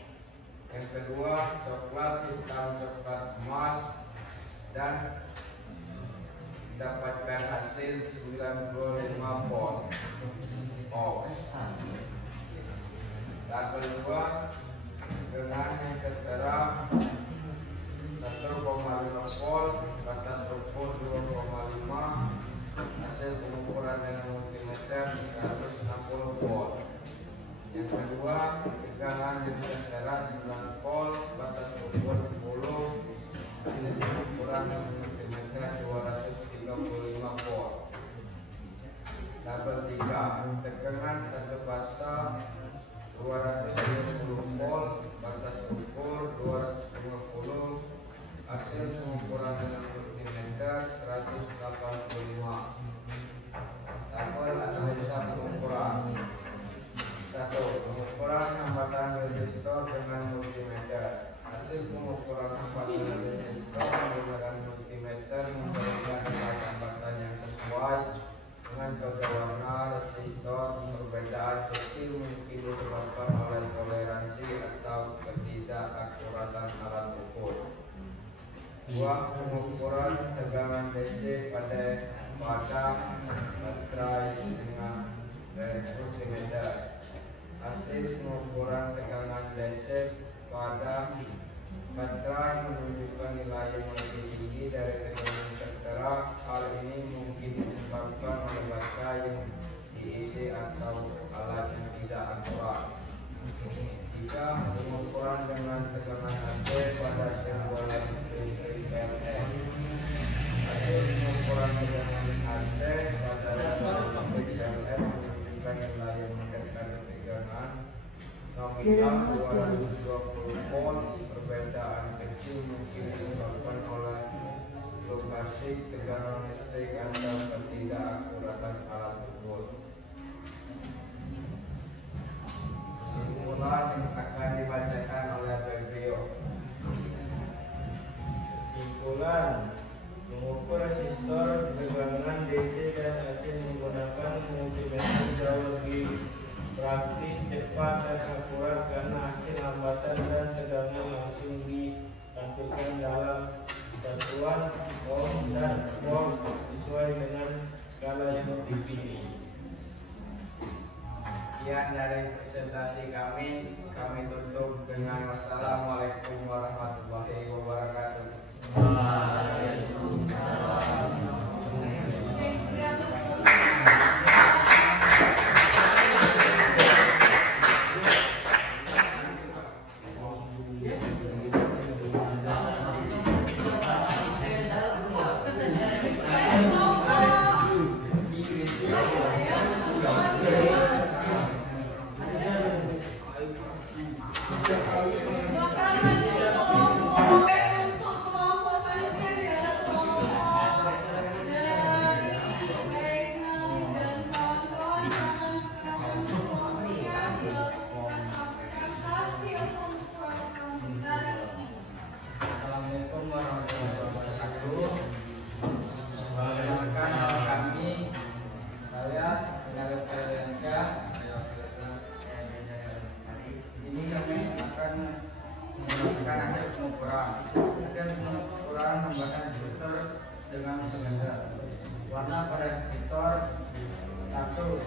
Yang kedua, coklat hitam coklat emas, dan dapatkan hasil 95 volt. Dan kedua, dengan yang tertera 1,5 volt, batas ukur 2,5, hasil pengukuran dengan multimeter 160 volt. Yang kedua, tegangan yang tertera 9 volt, batas ukur 10, hasil pengukuran dengan multimeter 235 volt. Tabel 3, tegangan satu fasa 220 volt, batas ukur 250, hasil pengukuran dengan multimeter 185. Tabel analisa pengukuran. 1. Pengukuran hambatan resistor dengan multimeter. Hasil pengukuran hambatan resistor menggunakan multimeter memberikan nilai hambatan yang sesuai dengan kode warna resistor. Perbedaan kecil mungkin disebabkan oleh toleransi atau ketidakakuratan alat ukur. 2. Pengukuran tegangan DC pada baterai dengan multimeter. Hasil pengukuran tegangan DC pada baterai menunjukkan nilai yang lebih tinggi dari tegangan tertera. Hal ini mungkin disebabkan oleh baterai yang diisi atau alat yang tidak akurat. 3. Pengukuran dengan tegangan AC pada simbol PLN. Hasil pengukuran tegangan AC pada PLN menunjukkan nilai yang mendekati tegangan nominal 220 volt. Perbedaan kecil mungkin disebabkan oleh lokasi tegangan listrik tepat dan akurat karena hasil hambatan dan tegangan langsung ditampilkan dalam satuan ohm dan volt sesuai dengan skala yang dipilih. Sekian dari presentasi kami tutup dengan wassalamualaikum warahmatullahi wabarakatuh. Assalamualaikum warahmatullahi wabarakatuh. Perkenalkan nama kami, saya Naga Ferdiansyah. Di sini kami akan menjelaskan hasil pengukuran. Hasil pengukuran hambatan resistor dengan sengaja. Warna pada resistor 1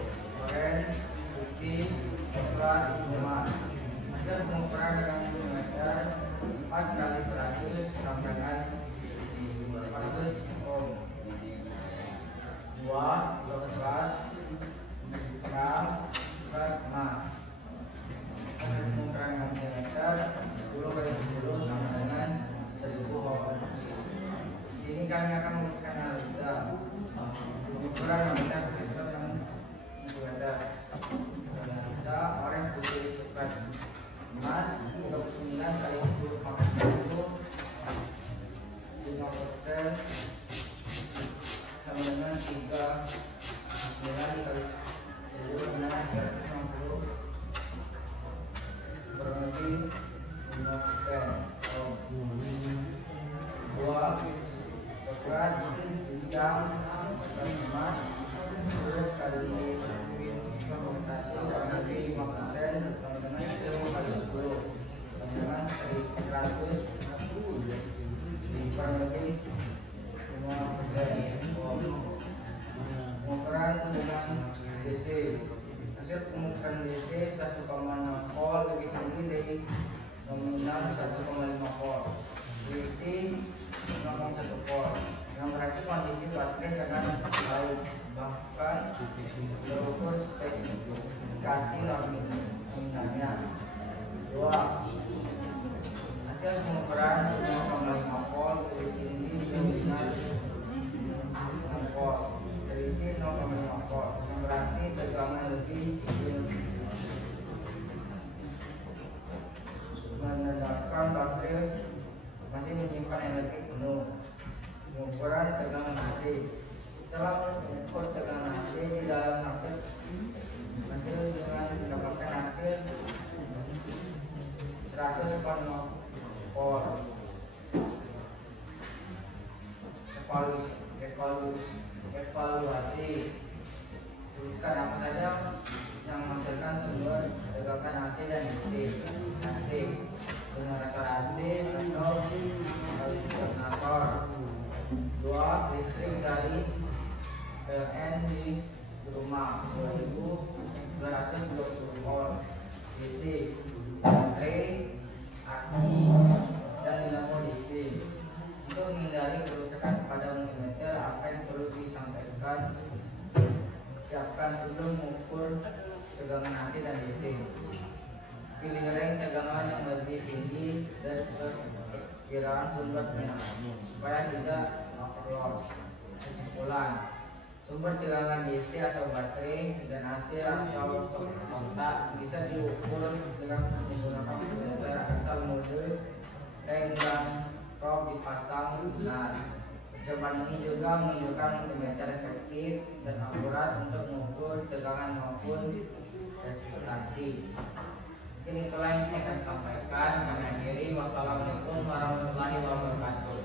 oranye, putih, coklat, emas. Hasil pengukuran dengan sengaja 4 kali 100 sampai dengan 400 ohm. 2 coklat, terang, emas. Hasil pengukuran dengan sengaja 10 kali 10 sama dengan 1000 ohm. Di sini kami akan memberikan analisa pengukuran hambatan resistor yang berbeda. Analisa oranye, putih, coklat, emas 39 kali 10 pangkat 1 5% sama dengan 39 kali 10 dengan 350 kurang lebih 5%. 2 coklat hitam emas 10 kali 1 kurang lebih 5% sama dengan 10 kali 10 sama dengan 100 kurang lebih 5%. Pengukuran dengan DC. Hasil pengukuran DC 1,6 volt lebih tinggi dari nominal 1,5 volt. DC 0,1 volt. Yang berarti kondisi baterai sangat baik, bahkan terukur spesifikasi nominalnya. 2. Hasil pengukuran 0,5 volt lebih tinggi nominal 6 volt. Selisih 0,5 volt, yang berarti tegangan lebih tinggi, menandakan baterai masih menyimpan energi penuh. Pengukuran tegangan AC. Setelah mengukur tegangan AC di dalam hasil dengan mendapatkan hasil 100,5 volt. Evaluasi. Sebutkan apa saja yang menghasilkan sumber tegangan AC dan DC. AC generator AC atau alternator. 2. Listrik dari PLN di rumah 2220 volt. DC baterai, aki, dan dinamo DC. Untuk menghindari kerusakan pada multimeter, apa yang perlu disampaikan? Siapkan sebelum mengukur tegangan AC dan DC. Pilih range tegangan yang lebih tinggi dan perkiraan sumber tegangan supaya tidak overload. Kesimpulan, sumber tegangan DC atau baterai dan AC atau kontak bisa diukur dengan menggunakan multimeter asal mode range dan probe dipasang benar. Percobaan ini juga menunjukkan multimeter efektif dan akurat untuk mengukur tegangan maupun resistansi. Mungkin itulah yang saya akan sampaikan. Kami akhiri. Wassalamualaikum warahmatullahi wabarakatuh.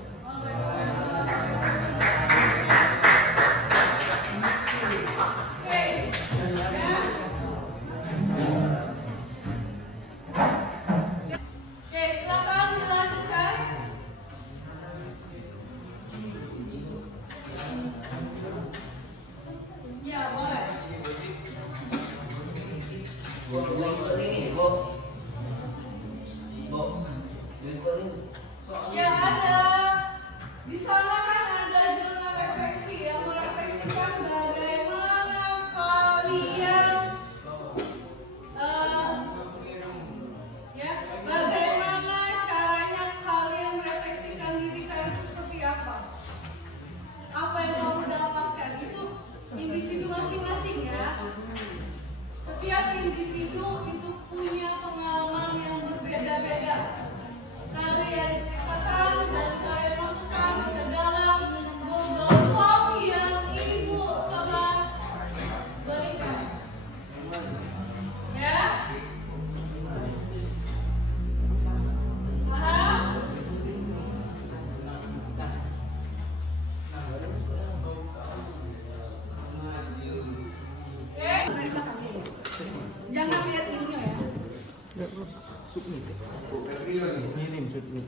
Kirim submit.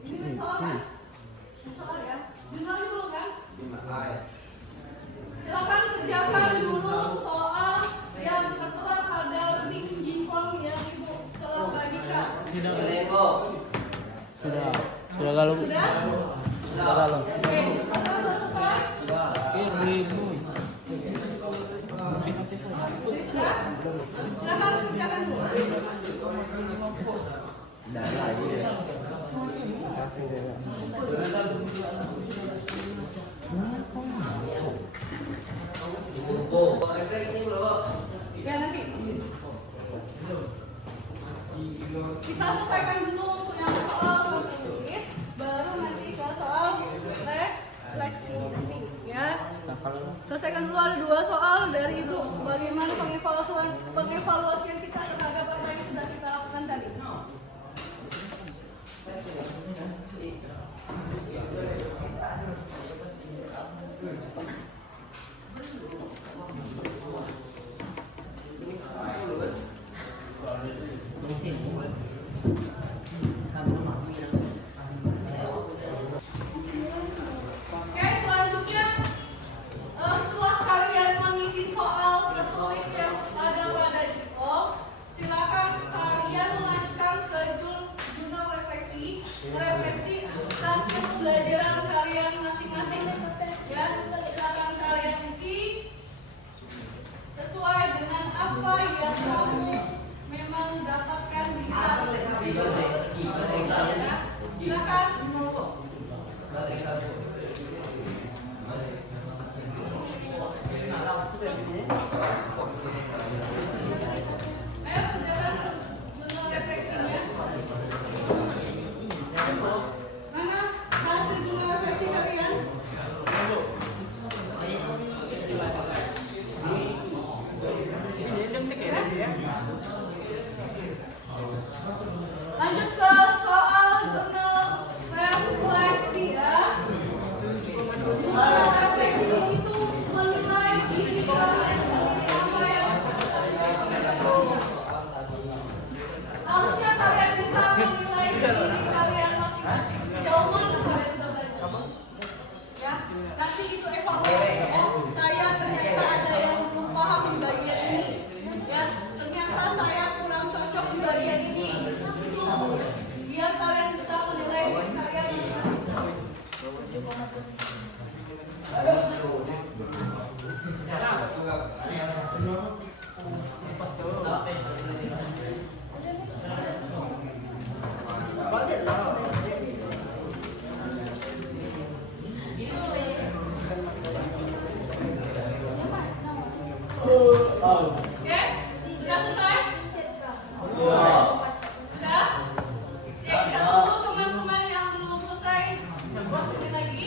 Ini soal kan? Soal ya. Dengerin dulu kan? Silakan kerjakan dulu soal yang tertera pada link inform yang Ibu telah bagikan. Sudah. Sudah kalau. Sudah? Sudah kalau. Oke, sekarang sudah selesai? Kirim. Jadi sudah? Silakan kerjakan dulu. Ya nanti. Kita selesaikan dulu untuk yang soal tertulis, baru nanti ke soal refleksi nanti, ya. Selesaikan dulu, ada 2 soal dari Ibu. Bagaimana pengevaluasian kita terhadap apa yang sudah kita lakukan tadi. Oke, selanjutnya setelah kalian mengisi soal tertulis yang ada pada form, silakan kalian melanjutkan ke jurnal refleksi, hasil pembelajaran kalian masing-masing. Ya, silakan kalian isi sesuai dengan apa yang kamu memang dapatkan di sana. Silakan. Ayo kerjakan jurnal refleksinya. Mana hasil jurnal refleksi kalian? Lanjut ke soal jurnal refleksi ya. Jurnal refleksi itu menilai diri kalian sendiri apa yang harusnya kalian bisa menilai diri kalian masing-masing sejauh mana kalian sudah belajar. Ya, nanti itu evaluasi ya. Saya ternyata ada yang belum paham di bagian ini. Ya, ternyata saya kurang cocok di bagian ini. Biar kalian bisa menilai diri kalian masing-masing. Oke, sudah selesai? Sudah? Ya, kita tunggu teman-teman yang belum selesai. Ini lagi.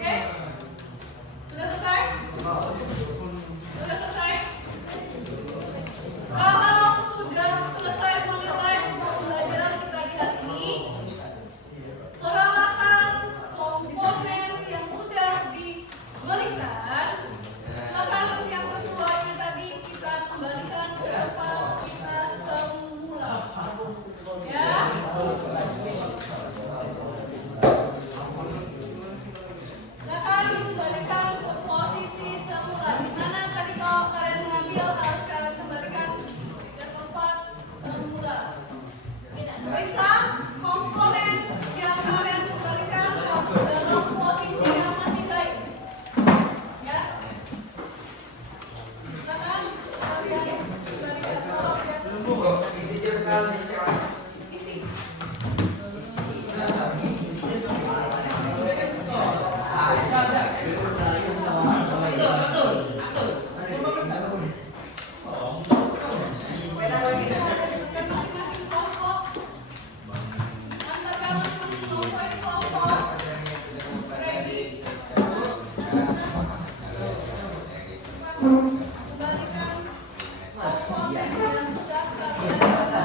Oke, sudah selesai? Sudah selesai? Kalau sudah selesai menilai semua pembelajaran kita di hari ini, peralatan komponen yang sudah diberikan, silakan yang keduanya tadi kita kembalikan ke tempat kita semula. Ya. Silakan dikembalikan ke posisi semula. Di mana tadi kalau kalian mengambil harus kalian kembalikan ke tempat semula. Periksa komponen yang kalian kembalikan harus dalam posisi yang masih baik. Ya. Silakan kalian kembalikan kalau isi. Dan masing-masing kelompok kembalikan apa yang sudah kalian ya, apa?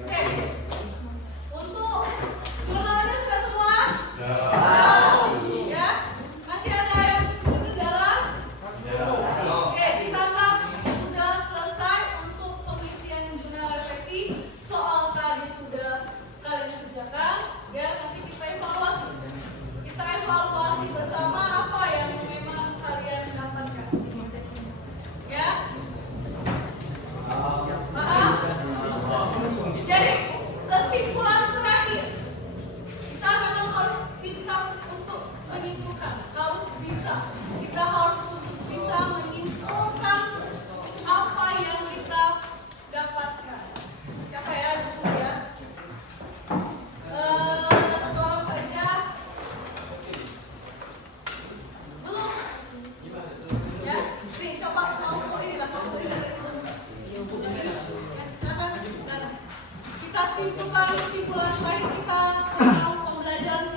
Oke. Untuk jurnalnya sudah semua? Ya. Masih ada yang berkendala? Oke, ditangkap sudah selesai untuk pengisian jurnal refleksi. Soal tadi sudah kalian kerjakan, ya nanti kita evaluasi. Kita evaluasi bersama apa yang memang kalian dapatkan. Ya? Paham? Jadi kesimpulan terakhir, kita memang harus pintar untuk menyimpulkan, harus bisa. Kita harus bisa menyimpulkan apa yang kita dapatkan. Siapa ya? Yusuf ya? Satu orang saja. Belum? Ya, nih coba mau ini lah, mau ini. Ya, silakan. Kita simpulkan kesimpulan terakhir kita tentang pembelajaran